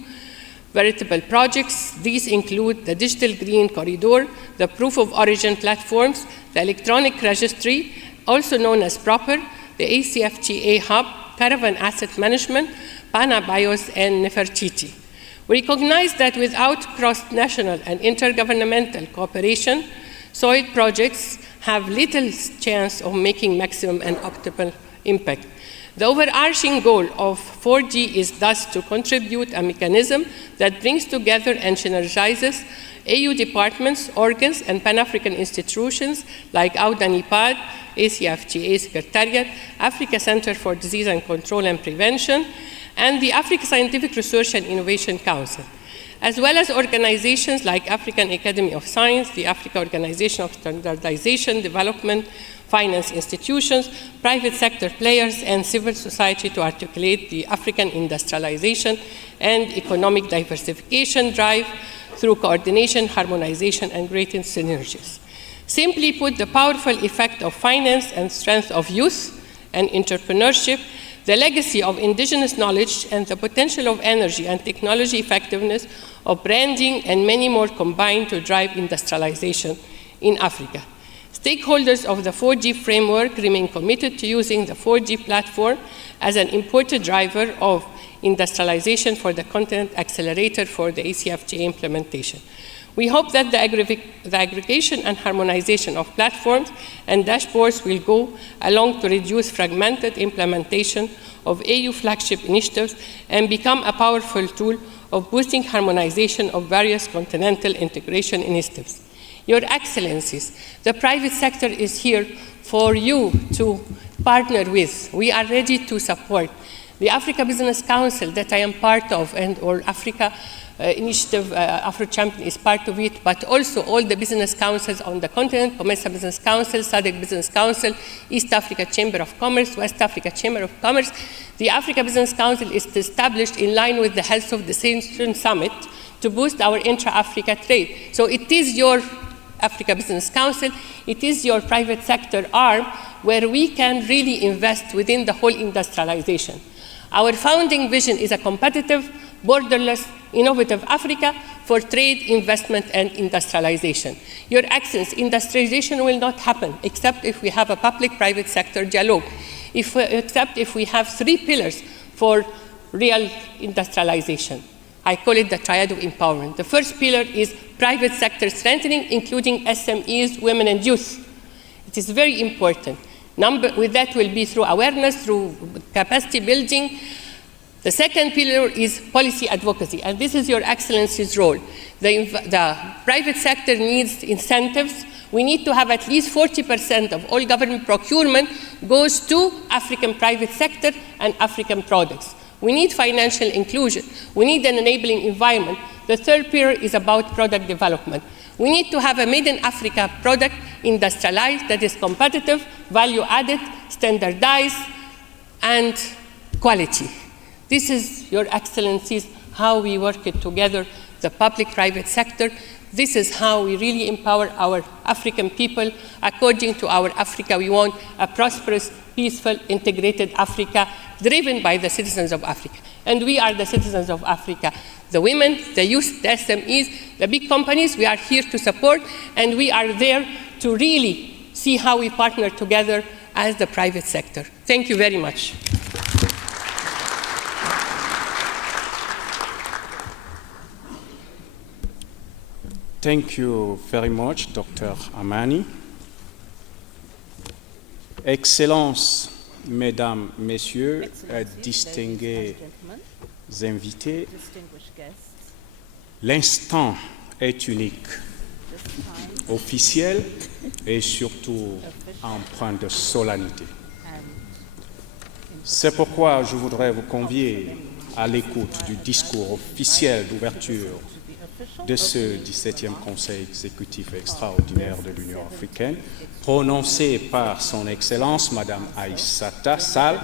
veritable projects. These include the Digital Green Corridor, the Proof of Origin platforms, the Electronic Registry, also known as PROPER, the AFCFTA Hub, Caravan Asset Management, PANA-BIOS, and Nefertiti. We recognize that without cross-national and intergovernmental cooperation, soil projects have little chance of making maximum and optimal impact. The overarching goal of 4D is thus to contribute a mechanism that brings together and synergizes AU departments, organs, and Pan-African institutions like AUDA-NIPAD, ACFTA Secretariat, Africa Center for Disease and Control and Prevention, and the Africa Scientific Research and Innovation Council. as well as organizations like African Academy of Science, the Africa Organization of Standardization, Development, finance institutions, private sector players, and civil society to articulate the African industrialization and economic diversification drive through coordination, harmonization, and greater synergies. Simply put, the powerful effect of finance and strength of youth and entrepreneurship, the legacy of indigenous knowledge, and the potential of energy and technology effectiveness of branding and many more combined to drive industrialization in Africa. Stakeholders of the 4G framework remain committed to using the 4G platform as an important driver of industrialization for the continent, accelerator for the AFCFTA implementation. We hope that the aggregation and harmonization of platforms and dashboards will go along to reduce fragmented implementation of AU flagship initiatives and become a powerful tool of boosting harmonization of various continental integration initiatives. Your Excellencies, the private sector is here for you to partner with. We are ready to support. The Africa Business Council that I am part of, or Africa Initiative, Afro-Champion is part of it, but also all the business councils on the continent, COMESA Business Council, SADC Business Council, East Africa Chamber of Commerce, West Africa Chamber of Commerce. The Africa Business Council is established in line with the Health of the Nation Summit to boost our intra-Africa trade. So it is your Africa Business Council, it is your private sector arm where we can really invest within the whole industrialization. Our founding vision is a competitive, borderless, innovative Africa for trade, investment, and industrialization. Your Excellency, industrialization will not happen except if we have a public-private sector dialogue, except if we have 3 pillars for real industrialization. I call it the triad of empowerment. The first pillar is private sector strengthening, including SMEs, women, and youth. It is very important. With that will be through awareness, through capacity building. The second pillar is policy advocacy, and this is Your Excellency's role. The private sector needs incentives. We need to have at least 40% of all government procurement goes to African private sector and African products. We need financial inclusion. We need an enabling environment. The third pillar is about product development. We need to have a made in Africa product industrialized that is competitive, value added, standardized, and quality. This is, Your Excellencies, how we work it together, the public-private sector. This is how we really empower our African people. According to our Africa, we want a prosperous, peaceful, integrated Africa driven by the citizens of Africa. And we are the citizens of Africa. The women, the youth, the SMEs, the big companies, we are here to support, and we are there to really see how we partner together as the private sector. Thank you very much. Thank you very much, Dr. Amani. Excellences, Mesdames, Messieurs, distingués invités, l'instant est unique, officiel et surtout empreint de solennité. C'est pourquoi je voudrais vous convier à l'écoute du discours officiel d'ouverture de ce 17e Conseil exécutif extraordinaire de l'Union africaine, prononcé par Son Excellence Madame Aïssata Sall,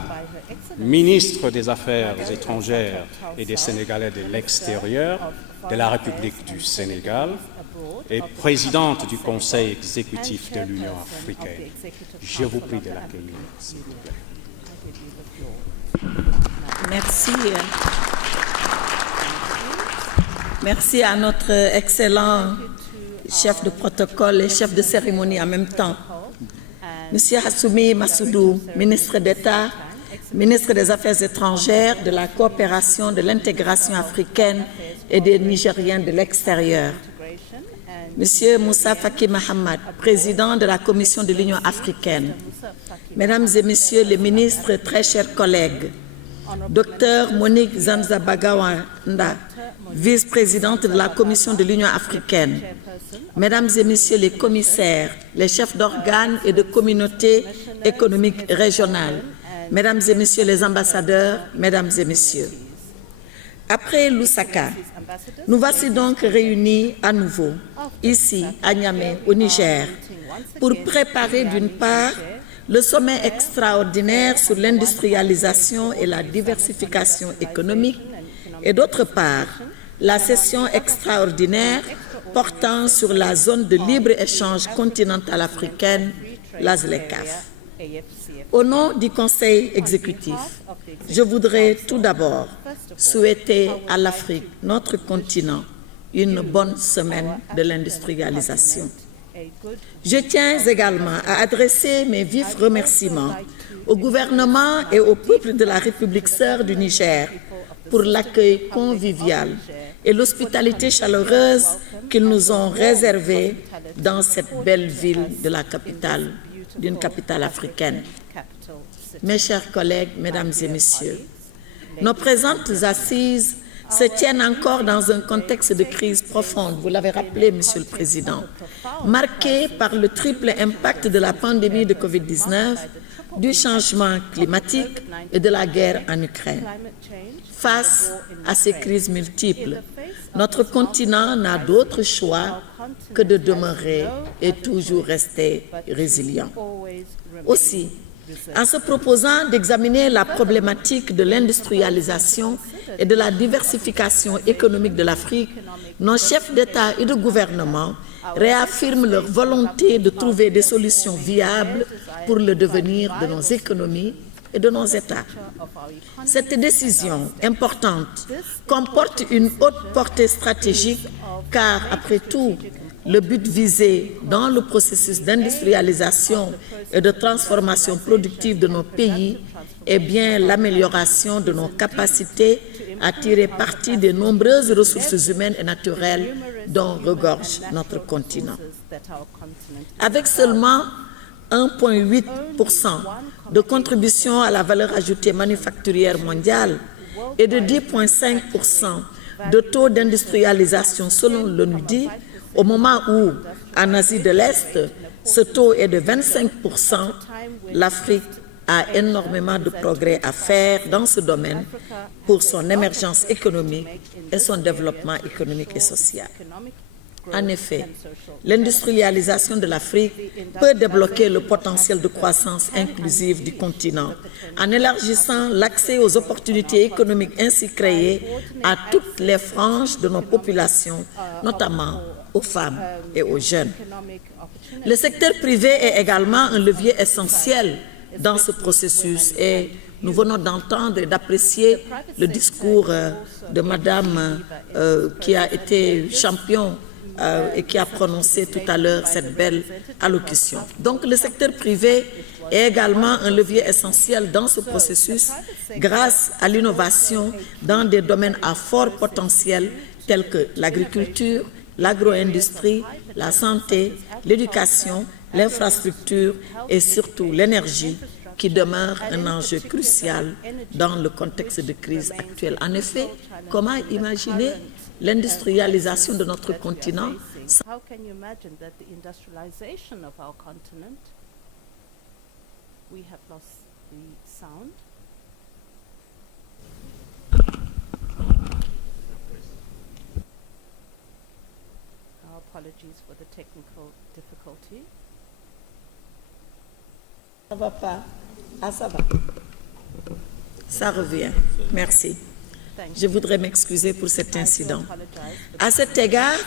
ministre des Affaires étrangères et des Sénégalais de l'extérieur de la République du Sénégal et présidente du Conseil exécutif de l'Union africaine. Je vous prie de l'accueillir, s'il vous plaît. Merci. Merci à notre excellent chef de protocole et chef de cérémonie en même temps. Monsieur Hassoumi Massoudou, ministre d'État, ministre des Affaires étrangères, de la coopération, de l'intégration africaine et des Nigériens de l'extérieur. Monsieur Moussa Faki Mahamad, président de la Commission de l'Union africaine. Mesdames et Messieurs les ministres, très chers collègues, Dr Monique Zanzabagawanda, vice-présidente de la Commission de l'Union africaine, Mesdames et Messieurs les commissaires, les chefs d'organes et de communautés économiques régionales, Mesdames et Messieurs les ambassadeurs, Mesdames et Messieurs. Après Lusaka, Nous voici donc réunis à nouveau, ici, à Niamey, au Niger, pour préparer d'une part le sommet extraordinaire sur l'industrialisation et la diversification économique et d'autre part la session extraordinaire portant sur la zone de libre-échange continentale africaine, la ZLECAf. Au nom du Conseil exécutif, je voudrais tout d'abord souhaiter à l'Afrique, notre continent, une bonne semaine de l'industrialisation. Je tiens également à adresser mes vifs remerciements au gouvernement et au peuple de la République sœur du Niger pour l'accueil convivial et l'hospitalité chaleureuse qu'ils nous ont réservée dans cette belle ville de la capitale, d'une capitale africaine. Mes chers collègues, mesdames et messieurs, nos présentes assises se tiennent encore dans un contexte de crise profonde, vous l'avez rappelé, Monsieur le Président, marqué par le triple impact de la pandémie de Covid-19, du changement climatique et de la guerre en Ukraine. Face à ces crises multiples, notre continent n'a d'autre choix que de demeurer et toujours rester résilient. Aussi, en se proposant d'examiner la problématique de l'industrialisation et de la diversification économique de l'Afrique, nos chefs d'État et de gouvernement réaffirment leur volonté de trouver des solutions viables pour le devenir de nos économies et de nos États. Cette décision importante comporte une haute portée stratégique car, après tout, le but visé dans le processus d'industrialisation et de transformation productive de nos pays est bien l'amélioration de nos capacités à tirer parti des nombreuses ressources humaines et naturelles dont regorge notre continent. Avec seulement 1,8% de contribution à la valeur ajoutée manufacturière mondiale et de 10,5% de taux d'industrialisation selon l'ONUDI, au moment où, en Asie de l'Est, ce taux est de 25%, l'Afrique a énormément de progrès à faire dans ce domaine pour son émergence économique et son développement économique et social. En effet, l'industrialisation de l'Afrique peut débloquer le potentiel de croissance inclusive du continent en élargissant l'accès aux opportunités économiques ainsi créées à toutes les franges de nos populations, notamment aux femmes et aux jeunes. Le secteur privé est également un levier essentiel dans ce processus et nous venons d'entendre et d'apprécier le discours de Madame qui a été champion et qui a prononcé tout à l'heure cette belle allocution. Donc le secteur privé est également un levier essentiel dans ce processus grâce à l'innovation dans des domaines à fort potentiel tels que l'agriculture, l'agro-industrie, la santé, l'éducation, l'infrastructure et surtout l'énergie qui demeure un enjeu crucial dans le contexte de crise actuelle. En effet, comment imaginer l'industrialisation de notre continent? How can you imagine that the industrialization of our continent, we have lost the sound. Our apologies for the technical difficulty. Ça va pas. Ah, ça va. Ça revient. Merci. Je voudrais m'excuser pour cet incident. À cet égard,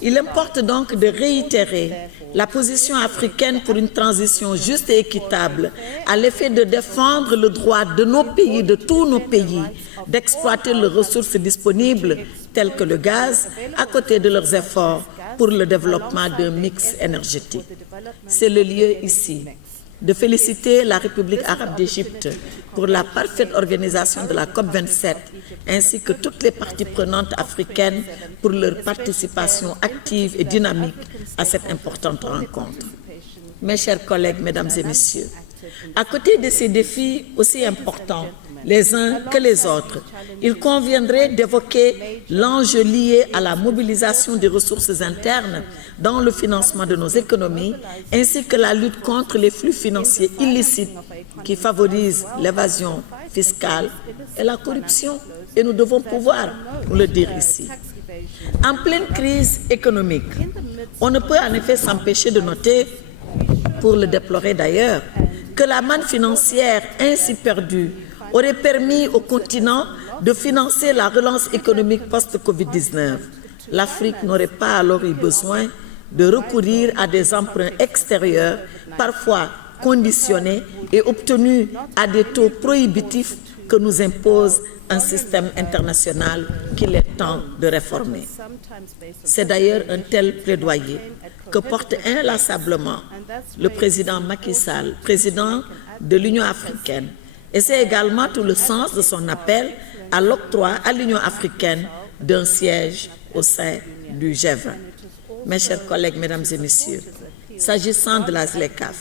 il importe donc de réitérer la position africaine pour une transition juste et équitable, à l'effet de défendre le droit de nos pays, de tous nos pays, d'exploiter les ressources disponibles telles que le gaz, à côté de leurs efforts pour le développement d'un mix énergétique. C'est le lieu ici de féliciter la République arabe d'Égypte pour la parfaite organisation de la COP27, ainsi que toutes les parties prenantes africaines pour leur participation active et dynamique à cette importante rencontre. Mes chers collègues, mesdames et messieurs, à côté de ces défis aussi importants, les uns que les autres, il conviendrait d'évoquer l'enjeu lié à la mobilisation des ressources internes dans le financement de nos économies, ainsi que la lutte contre les flux financiers illicites qui favorisent l'évasion fiscale et la corruption. et nous devons pouvoir nous le dire ici. En pleine crise économique, on ne peut en effet s'empêcher de noter, pour le déplorer d'ailleurs, que la manne financière ainsi perdue aurait permis au continent de financer la relance économique post-Covid-19. L'Afrique n'aurait pas alors eu besoin de recourir à des emprunts extérieurs, parfois conditionnés et obtenus à des taux prohibitifs que nous impose un système international qu'il est temps de réformer. C'est d'ailleurs un tel plaidoyer que porte inlassablement le président Macky Sall, président de l'Union africaine, et c'est également tout le sens de son appel à l'octroi à l'Union africaine d'un siège au sein du G20. Mes chers collègues, mesdames et messieurs, s'agissant de la ZLECAf,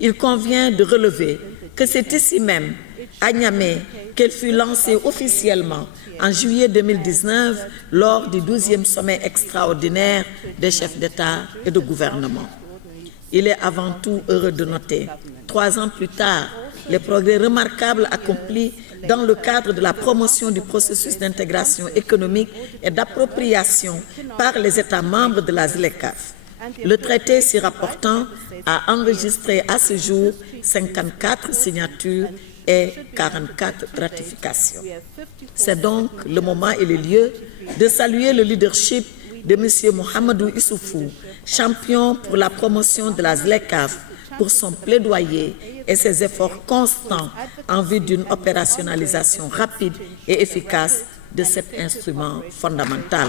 il convient de relever que c'est ici même, à Niamey, qu'elle fut lancée officiellement en juillet 2019 lors du 12e sommet extraordinaire des chefs d'État et de gouvernement. Il est avant tout heureux de noter, 3 ans plus tard, les progrès remarquables accomplis dans le cadre de la promotion du processus d'intégration économique et d'appropriation par les États membres de la ZLECAf. Le traité s'y rapportant a enregistré à ce jour 54 signatures et 44 ratifications. C'est donc le moment et le lieu de saluer le leadership de M. Mohamedou Issoufou, champion pour la promotion de la ZLECAf, pour son plaidoyer et ses efforts constants en vue d'une opérationnalisation rapide et efficace de cet instrument fondamental.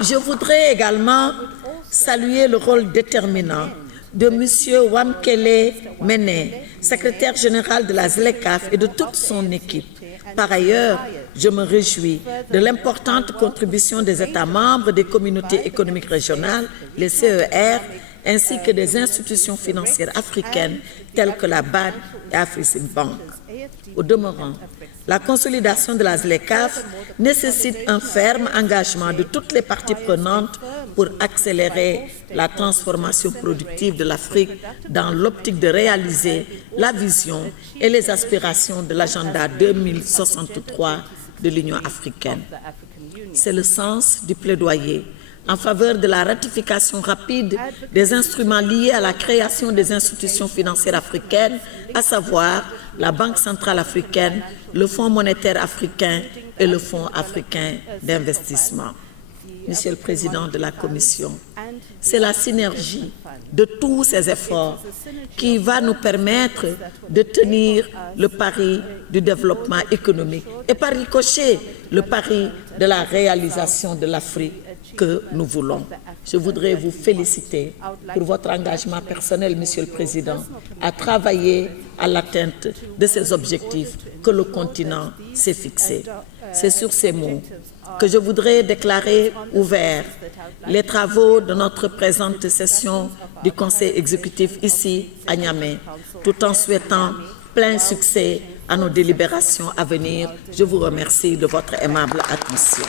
Je voudrais également saluer le rôle déterminant de M. Wamkele Mene, secrétaire général de la ZLECAf et de toute son équipe. Par ailleurs, je me réjouis de l'importante contribution des États membres des communautés économiques régionales, les CER, ainsi que des institutions financières africaines telles que la BAD et Afreximbank. Au demeurant, la consolidation de la ZLECAf nécessite un ferme engagement de toutes les parties prenantes pour accélérer la transformation productive de l'Afrique dans l'optique de réaliser la vision et les aspirations de l'agenda 2063 de l'Union africaine. C'est le sens du plaidoyer en faveur de la ratification rapide des instruments liés à la création des institutions financières africaines, à savoir la Banque centrale africaine, le Fonds monétaire africain et le Fonds africain d'investissement. Monsieur le Président de la Commission, c'est la synergie de tous ces efforts qui va nous permettre de tenir le pari du développement économique et par ricochet le pari de la réalisation de l'Afrique que nous voulons. Je voudrais vous féliciter pour votre engagement personnel, Monsieur le Président, à travailler à l'atteinte de ces objectifs que le continent s'est fixés. C'est sur ces mots que je voudrais déclarer ouverts les travaux de notre présente session du Conseil exécutif ici à Niamey, tout en souhaitant plein succès à nos délibérations à venir. Je vous remercie de votre aimable attention.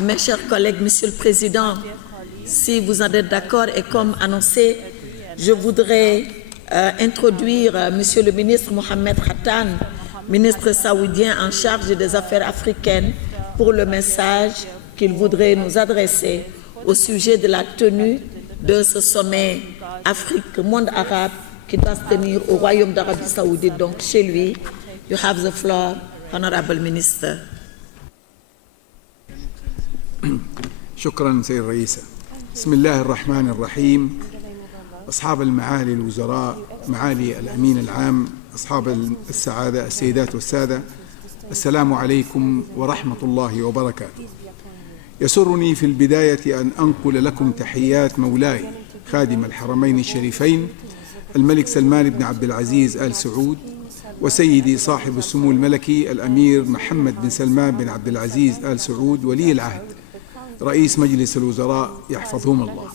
Mes chers collègues, Monsieur le Président, si vous en êtes d'accord et comme annoncé, je voudrais introduire Monsieur le ministre Mohamed Khattan, ministre saoudien en charge des affaires africaines, pour le message qu'il voudrait nous adresser au sujet de la tenue de ce sommet Afrique-Monde arabe qui doit se tenir au Royaume d'Arabie saoudite, donc chez lui. You have the floor, Honorable Minister. شكرا سيد الرئيس. بسم الله الرحمن الرحيم. أصحاب المعالي الوزراء، معالي الأمين العام، أصحاب السعادة، السيدات والسادة، السلام عليكم ورحمة الله وبركاته. يسرني في البداية أن أنقل لكم تحيات مولاي خادم الحرمين الشريفين الملك سلمان بن عبد العزيز آل سعود، وسيدي صاحب السمو الملكي الأمير محمد بن سلمان بن عبد العزيز آل سعود ولي العهد رئيس مجلس الوزراء يحفظهم الله،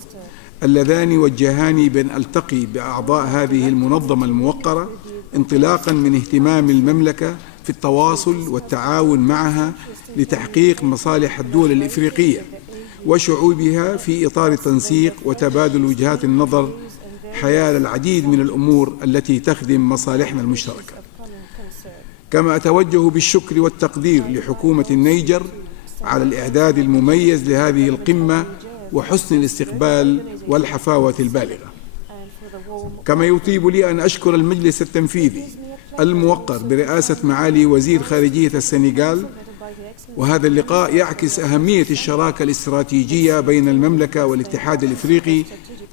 اللذان وجهاني بأن ألتقي بأعضاء هذه المنظمة الموقرة انطلاقا من اهتمام المملكة في التواصل والتعاون معها لتحقيق مصالح الدول الإفريقية وشعوبها في إطار تنسيق وتبادل وجهات النظر حيال العديد من الأمور التي تخدم مصالحنا المشتركة. كما أتوجه بالشكر والتقدير لحكومة النيجر على الإعداد المميز لهذه القمة وحسن الاستقبال والحفاوة البالغة. كما يطيب لي أن أشكر المجلس التنفيذي الموقر برئاسة معالي وزير خارجية السنغال، وهذا اللقاء يعكس أهمية الشراكة الاستراتيجية بين المملكة والاتحاد الإفريقي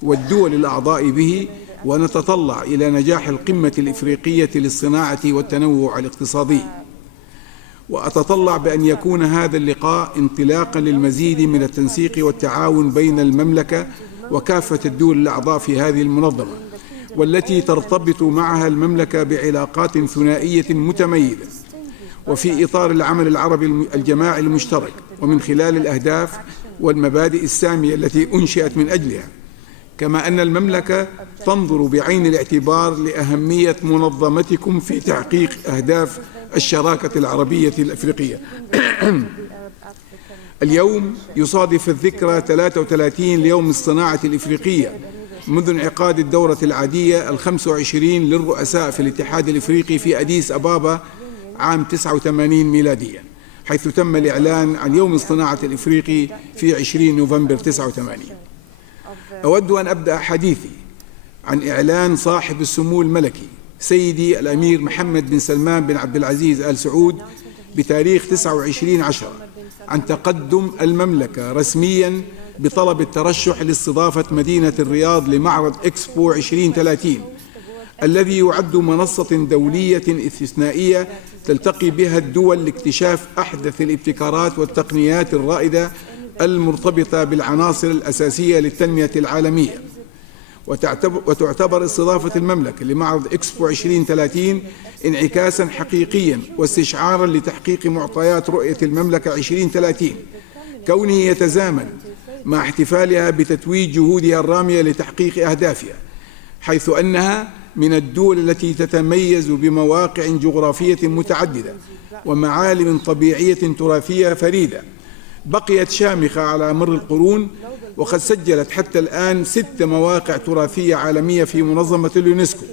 والدول الأعضاء به، ونتطلع إلى نجاح القمة الإفريقية للصناعة والتنوع الاقتصادي. وأتطلع بأن يكون هذا اللقاء انطلاقا للمزيد من التنسيق والتعاون بين المملكة وكافة الدول الأعضاء في هذه المنظمة، والتي ترتبط معها المملكة بعلاقات ثنائية متميزة، وفي إطار العمل العربي الجماعي المشترك، ومن خلال الأهداف والمبادئ السامية التي أنشئت من أجلها. كما أن المملكة تنظر بعين الاعتبار لأهمية منظمتكم في تحقيق أهداف الشراكة العربية الأفريقية. اليوم يصادف الذكرى 33 ليوم الصناعة الإفريقية منذ انعقاد الدورة العادية 25 للرؤساء في الاتحاد الإفريقي في أديس أبابا عام 89 ميلاديا، حيث تم الإعلان عن يوم الصناعة الإفريقي في 20 نوفمبر 89. أود أن أبدأ حديثي عن إعلان صاحب السمو الملكي سيدي الأمير محمد بن سلمان بن عبد العزيز آل سعود بتاريخ 29/10 عن تقدم المملكة رسميا بطلب الترشح لاستضافة مدينة الرياض لمعرض إكسبو 2030، الذي يعد منصة دولية استثنائية تلتقي بها الدول لاكتشاف أحدث الابتكارات والتقنيات الرائدة المرتبطة بالعناصر الأساسية للتنمية العالمية. وتعتبر استضافة المملكة لمعرض إكسبو 2030 انعكاسا حقيقيا واستشعارا لتحقيق معطيات رؤية المملكة 2030، كونه يتزامن مع احتفالها بتتويج جهودها الرامية لتحقيق أهدافها، حيث أنها من الدول التي تتميز بمواقع جغرافية متعددة ومعالم طبيعية تراثية فريدة بقيت شامخة على مر القرون، وقد سجلت حتى الآن 6 مواقع تراثية عالمية في منظمة اليونسكو.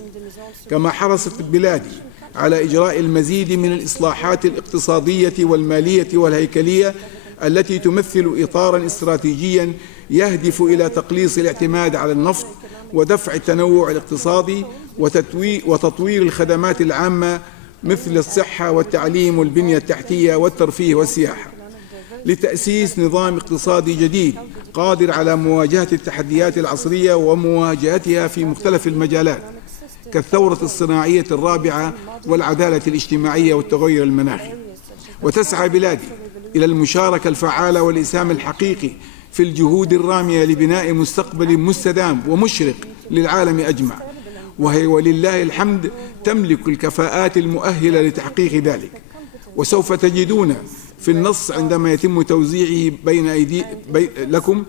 كما حرصت بلادي على إجراء المزيد من الإصلاحات الاقتصادية والمالية والهيكلية التي تمثل إطاراً استراتيجياً يهدف إلى تقليص الاعتماد على النفط ودفع التنوع الاقتصادي وتطوير الخدمات العامة مثل الصحة والتعليم والبنية التحتية والترفيه والسياحة، لتأسيس نظام اقتصادي جديد قادر على مواجهة التحديات العصرية ومواجهتها في مختلف المجالات كالثورة الصناعية الرابعة والعدالة الاجتماعية والتغير المناخي. وتسعى بلادي إلى المشاركة الفعالة والإسهام الحقيقي في الجهود الرامية لبناء مستقبل مستدام ومشرق للعالم أجمع، وهي ولله الحمد تملك الكفاءات المؤهلة لتحقيق ذلك. وسوف تجدون في النص عندما يتم توزيعه لكم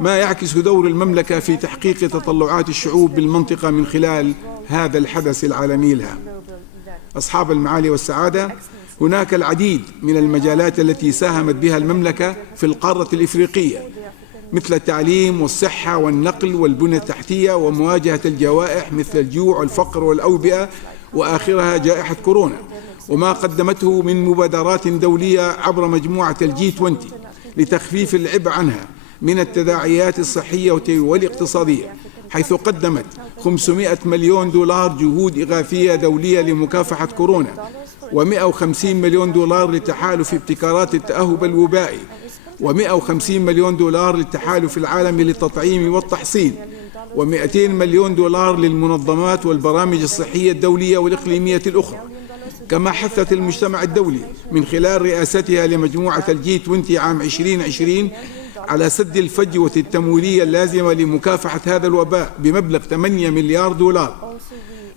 ما يعكس دور المملكة في تحقيق تطلعات الشعوب بالمنطقة من خلال هذا الحدث العالمي الهام. أصحاب المعالي والسعادة، هناك العديد من المجالات التي ساهمت بها المملكة في القارة الإفريقية، مثل التعليم والصحة والنقل والبنية التحتية ومواجهة الجوائح مثل الجوع والفقر والأوبئة وآخرها جائحة كورونا، وما قدمته من مبادرات دولية عبر مجموعة الG20 لتخفيف العبء عنها من التداعيات الصحية والاقتصادية، حيث قدمت 500 مليون دولار جهود إغاثية دولية لمكافحة كورونا، و150 مليون دولار لتحالف ابتكارات التأهب الوبائي، و150 مليون دولار للتحالف العالمي للتطعيم والتحصين، و200 مليون دولار للمنظمات والبرامج الصحية الدولية والإقليمية الأخرى. كما حثت المجتمع الدولي من خلال رئاستها لمجموعة الG20 عام 2020 على سد الفجوة التمويلية اللازمة لمكافحة هذا الوباء بمبلغ 8 مليار دولار،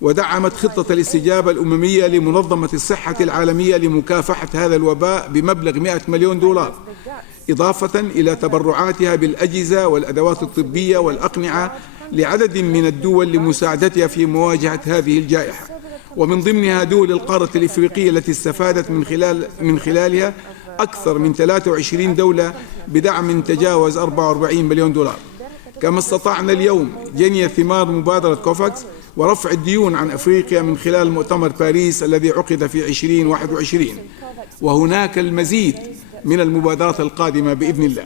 ودعمت خطة الاستجابة الأممية لمنظمة الصحة العالمية لمكافحة هذا الوباء بمبلغ 100 مليون دولار، إضافة إلى تبرعاتها بالأجهزة والأدوات الطبية والأقنعة لعدد من الدول لمساعدتها في مواجهة هذه الجائحة، ومن ضمنها دول القارة الإفريقية التي استفادت من خلالها أكثر من 23 دولة بدعم تجاوز 44 مليون دولار. كما استطعنا اليوم جني ثمار مبادرة كوفاكس ورفع الديون عن أفريقيا من خلال مؤتمر باريس الذي عقد في 2021، وهناك المزيد من المبادرات القادمة بإذن الله.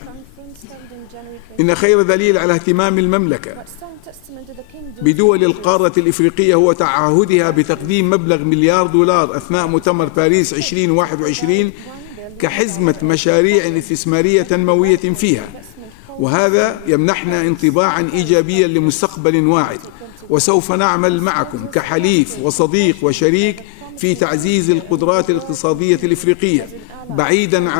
إن خير دليل على اهتمام المملكة بدول القارة الإفريقية هو تعهدها بتقديم مبلغ مليار دولار أثناء مؤتمر باريس 2021 كحزمة مشاريع استثمارية تنموية فيها، وهذا يمنحنا انطباعا إيجابيا لمستقبل واعد. وسوف نعمل معكم كحليف وصديق وشريك في تعزيز القدرات الاقتصادية الإفريقية بعيدا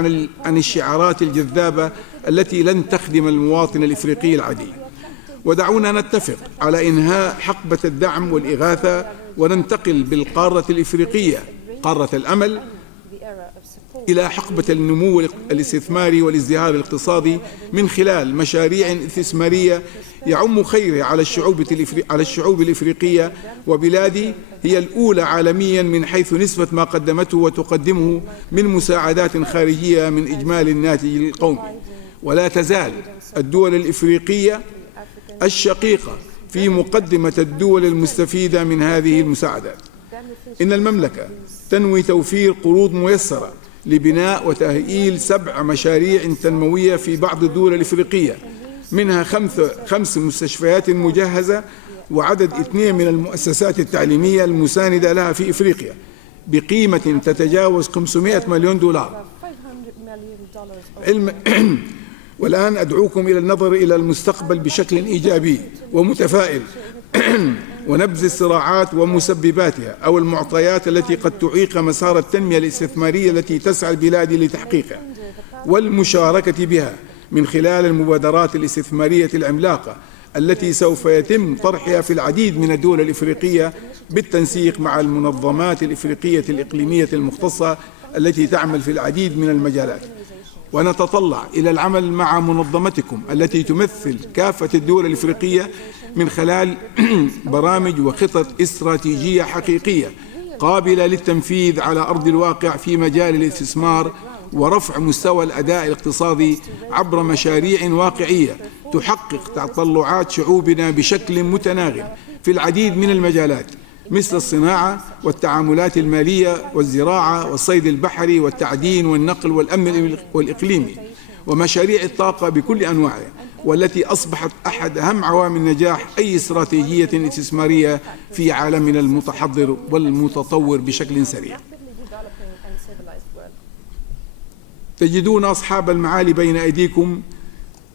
عن الشعارات الجذابة التي لن تخدم المواطن الإفريقي العادي. ودعونا نتفق على إنهاء حقبة الدعم والإغاثة وننتقل بالقارة الإفريقية قارة الأمل إلى حقبة النمو الاستثماري والازدهار الاقتصادي من خلال مشاريع استثمارية يعم خيره على الشعوب الإفريقية. وبلادي هي الأولى عالميا من حيث نسبة ما قدمته وتقدمه من مساعدات خارجية من إجمالي الناتج القومي. ولا تزال الدول الإفريقية الشقيقة في مقدمة الدول المستفيدة من هذه المساعدات. إن المملكة تنوي توفير قروض ميسرة لبناء وتأهيل 7 مشاريع تنموية في بعض الدول الإفريقية، منها 5 مستشفيات مجهزة وعدد 2 من المؤسسات التعليمية المساندة لها في إفريقيا بقيمة تتجاوز 500 مليون دولار. والآن أدعوكم إلى النظر إلى المستقبل بشكل إيجابي ومتفائل ونبذ الصراعات ومسبباتها أو المعطيات التي قد تعيق مسار التنمية الاستثمارية التي تسعى البلاد لتحقيقها والمشاركة بها من خلال المبادرات الاستثمارية العملاقة التي سوف يتم طرحها في العديد من الدول الإفريقية بالتنسيق مع المنظمات الإفريقية الإقليمية المختصة التي تعمل في العديد من المجالات. ونتطلع إلى العمل مع منظمتكم التي تمثل كافة الدول الإفريقية من خلال برامج وخطط استراتيجية حقيقية قابلة للتنفيذ على أرض الواقع في مجال الاستثمار ورفع مستوى الأداء الاقتصادي عبر مشاريع واقعية تحقق تطلعات شعوبنا بشكل متناغم في العديد من المجالات مثل الصناعة والتعاملات المالية والزراعة والصيد البحري والتعدين والنقل والأمن والإقليمي ومشاريع الطاقة بكل أنواعها، والتي أصبحت أحد أهم عوامل نجاح أي استراتيجية استثمارية في عالمنا المتحضر والمتطور بشكل سريع. تجدون أصحاب المعالي بين أيديكم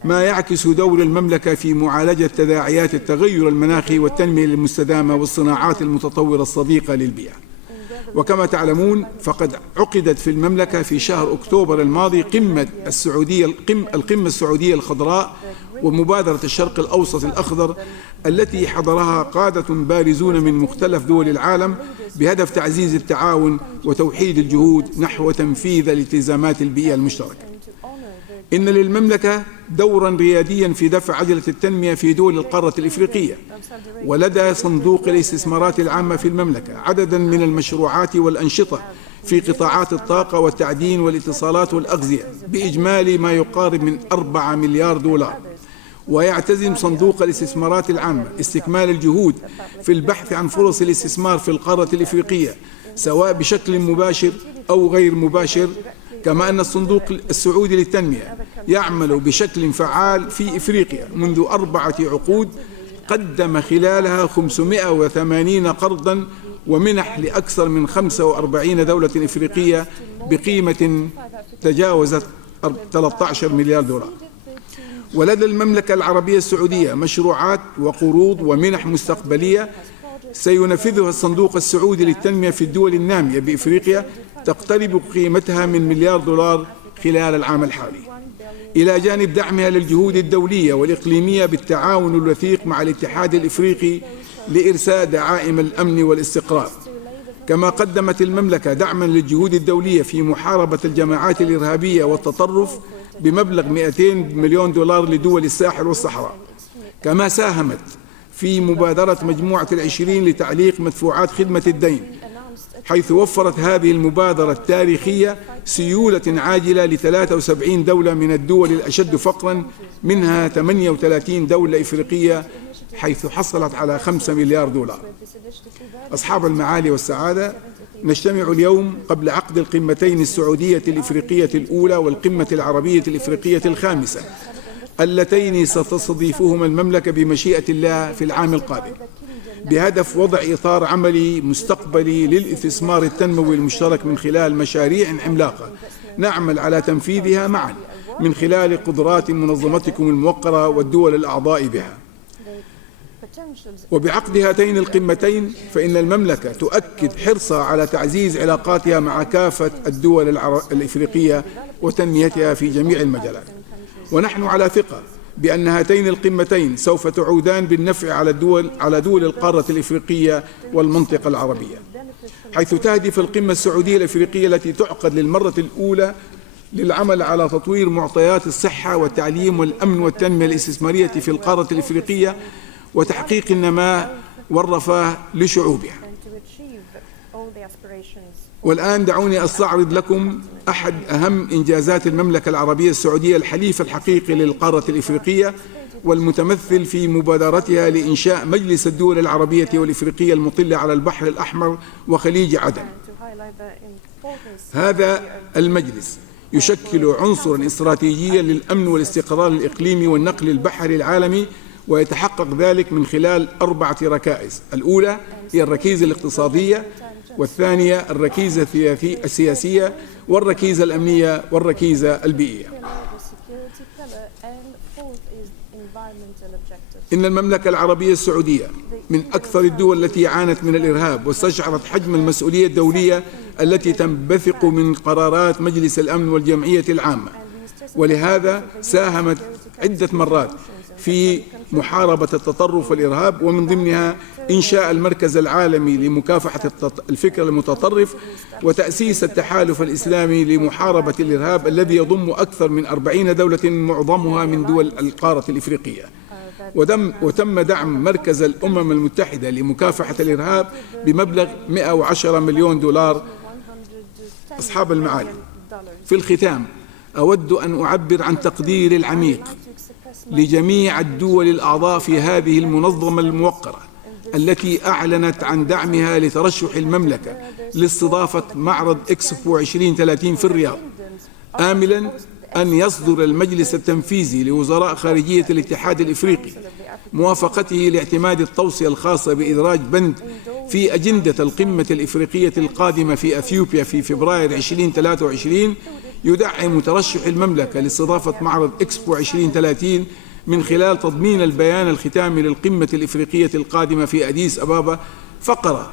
ما يعكس دور المملكة في معالجة تداعيات التغير المناخي والتنمية المستدامة والصناعات المتطورة الصديقة للبيئة. وكما تعلمون فقد عقدت في المملكة في شهر أكتوبر الماضي القمة السعودية الخضراء ومبادرة الشرق الأوسط الأخضر التي حضرها قادة بارزون من مختلف دول العالم بهدف تعزيز التعاون وتوحيد الجهود نحو تنفيذ الالتزامات البيئية المشتركة. إن للمملكة دورا رياديا في دفع عجلة التنمية في دول القارة الإفريقية، ولدى صندوق الاستثمارات العامة في المملكة عددا من المشروعات والأنشطة في قطاعات الطاقة والتعدين والاتصالات والأغذية بإجمالي ما يقارب من 4 مليار دولار. ويعتزم صندوق الاستثمارات العامة استكمال الجهود في البحث عن فرص الاستثمار في القارة الإفريقية سواء بشكل مباشر أو غير مباشر. كما أن الصندوق السعودي للتنمية يعمل بشكل فعال في إفريقيا منذ 4 عقود، قدم خلالها 580 قرضا ومنح لأكثر من 45 دولة إفريقية بقيمة تجاوزت 13 مليار دولار. ولدى المملكة العربية السعودية مشروعات وقروض ومنح مستقبلية سينفذها الصندوق السعودي للتنمية في الدول النامية بإفريقيا تقترب قيمتها من مليار دولار خلال العام الحالي، إلى جانب دعمها للجهود الدولية والإقليمية بالتعاون الوثيق مع الاتحاد الإفريقي لإرساء دعائم الأمن والاستقرار. كما قدمت المملكة دعما للجهود الدولية في محاربة الجماعات الإرهابية والتطرف بمبلغ 200 مليون دولار لدول الساحل والصحراء. كما ساهمت في مبادرة مجموعة 20 لتعليق مدفوعات خدمة الدين حيث وفرت هذه المبادرة التاريخية سيولة عاجلة ل 73 دولة من الدول الأشد فقراً، منها 38 دولة إفريقية، حيث حصلت على 5 مليار دولار. أصحاب المعالي والسعادة، نجتمع اليوم قبل عقد القمتين السعودية الإفريقية الأولى والقمة العربية الإفريقية الخامسة، اللتين ستستضيفهما المملكة بمشيئة الله في العام القادم، بهدف وضع إطار عملي مستقبلي للاستثمار التنموي المشترك من خلال مشاريع عملاقة نعمل على تنفيذها معا من خلال قدرات منظمتكم الموقرة والدول الأعضاء بها. وبعقد هاتين القمتين فإن المملكة تؤكد حرصها على تعزيز علاقاتها مع كافة الدول الإفريقية وتنميتها في جميع المجالات، ونحن على ثقة بأن هاتين القمتين سوف تعودان بالنفع على دول القارة الإفريقية والمنطقة العربية، حيث تهدف القمة السعودية الإفريقية التي تعقد للمرة الأولى للعمل على تطوير معطيات الصحة والتعليم والأمن والتنمية الاستثمارية في القارة الإفريقية وتحقيق النماء والرفاه لشعوبها. والآن دعوني أستعرض لكم أحد أهم إنجازات المملكة العربية السعودية الحليف الحقيقي للقارة الإفريقية، والمتمثل في مبادرتها لإنشاء مجلس الدول العربية والإفريقية المطل على البحر الأحمر وخليج عدن. هذا المجلس يشكل عنصرا استراتيجيا للأمن والاستقرار الإقليمي والنقل البحري العالمي، ويتحقق ذلك من خلال 4 ركائز. الأولى هي الركيزة الاقتصادية، والثانية الركيزة السياسية، والركيزة الأمنية، والركيزة البيئية. إن المملكة العربية السعودية من أكثر الدول التي عانت من الإرهاب، واستشعرت حجم المسؤولية الدولية التي تنبثق من قرارات مجلس الأمن والجمعية العامة، ولهذا ساهمت عدة مرات في محاربة التطرف والإرهاب، ومن ضمنها إنشاء المركز العالمي لمكافحة الفكر المتطرف وتأسيس التحالف الإسلامي لمحاربة الإرهاب الذي يضم أكثر من 40 دولة معظمها من دول القارة الإفريقية. وتم دعم مركز الأمم المتحدة لمكافحة الإرهاب بمبلغ 110 مليون دولار. أصحاب المعالي، في الختام أود أن أعبر عن تقديري العميق لجميع الدول الأعضاء في هذه المنظمة الموقرة التي أعلنت عن دعمها لترشح المملكة لاستضافة معرض إكسبو 2030 في الرياض، آملا أن يصدر المجلس التنفيذي لوزراء خارجية الاتحاد الإفريقي موافقته لاعتماد التوصية الخاصة بإدراج بند في أجندة القمة الإفريقية القادمة في أثيوبيا في فبراير 2023 يدعم ترشح المملكة لاستضافة معرض إكسبو 2030 من خلال تضمين البيان الختامي للقمة الإفريقية القادمة في أديس أبابا فقرة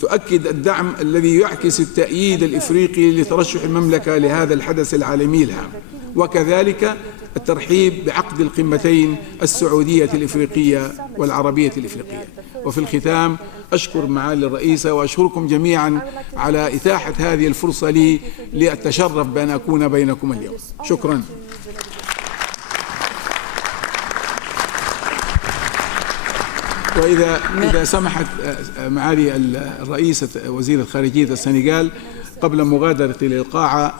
تؤكد الدعم الذي يعكس التأييد الإفريقي لترشح المملكة لهذا الحدث العالمي الهام، وكذلك الترحيب بعقد القمتين السعودية الإفريقية والعربية الإفريقية. وفي الختام أشكر معالي الرئيسة وأشكركم جميعا على إتاحة هذه الفرصة لي لأتشرف بأن أكون بينكم اليوم. شكرا. وإذا سمحت معالي الرئيسة وزير الخارجية السنغال قبل مغادرتي للقاعة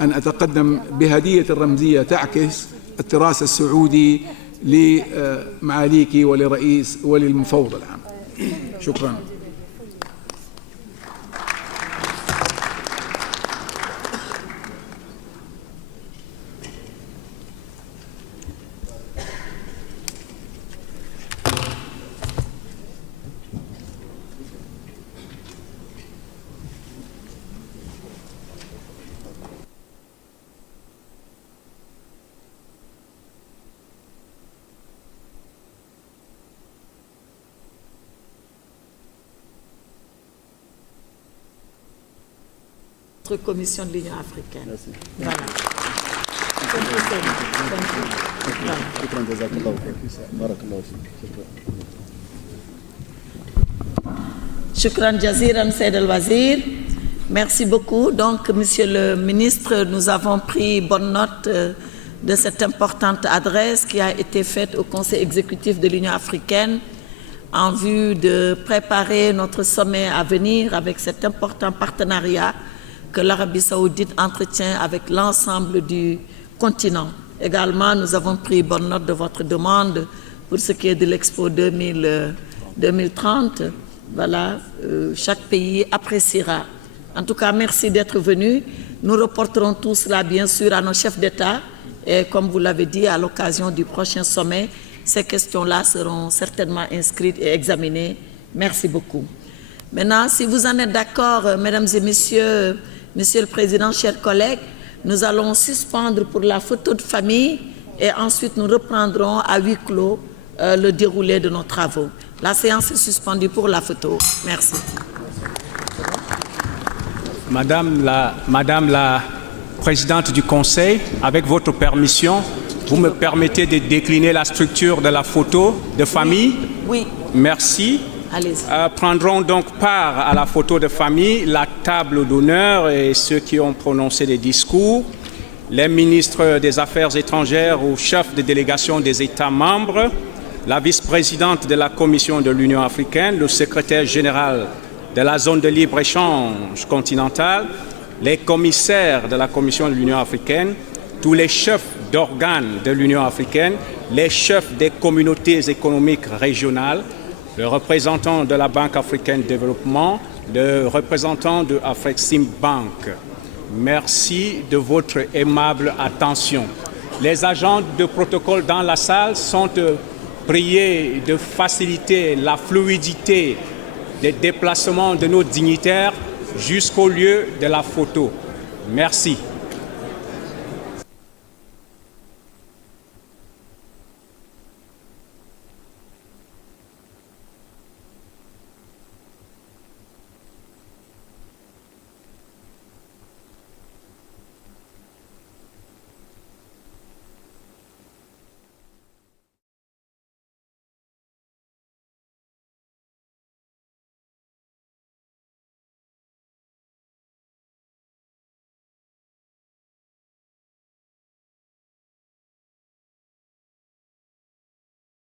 أن أتقدم بهدية رمزية تعكس التراث السعودي لمعاليك ولرئيس وللمفوض العام. شكرا. Commission de l'Union africaine. Voilà. Shukran jaziran Saïd al-Wazir. Merci beaucoup. Donc, Monsieur le ministre, nous avons pris bonne note de cette importante adresse qui a été faite au Conseil exécutif de l'Union africaine en vue de préparer notre sommet à venir avec cet important partenariat que l'Arabie saoudite entretient avec l'ensemble du continent. Également, nous avons pris bonne note de votre demande pour ce qui est de l'Expo 2030. Voilà, chaque pays appréciera. En tout cas, merci d'être venu. Nous reporterons tout cela, bien sûr, à nos chefs d'État. Et comme vous l'avez dit, à l'occasion du prochain sommet, ces questions-là seront certainement inscrites et examinées. Merci beaucoup. Maintenant, si vous en êtes d'accord, mesdames et messieurs, Monsieur le Président, chers collègues, nous allons suspendre pour la photo de famille et ensuite nous reprendrons à huis clos le déroulé de nos travaux. La séance est suspendue pour la photo. Merci. Madame la Présidente du Conseil, avec votre permission, vous me permettez de décliner la structure de la photo de famille? Oui. Merci. Prendront donc part à la photo de famille la table d'honneur et ceux qui ont prononcé des discours, les ministres des Affaires étrangères ou chefs de délégation des États membres, la vice-présidente de la Commission de l'Union africaine, le secrétaire général de la zone de libre-échange continentale, les commissaires de la Commission de l'Union africaine, tous les chefs d'organes de l'Union africaine, les chefs des communautés économiques régionales, le représentant de la Banque africaine de développement, le représentant de Afreximbank. Merci de votre aimable attention. Les agents de protocole dans la salle sont priés de faciliter la fluidité des déplacements de nos dignitaires jusqu'au lieu de la photo. Merci.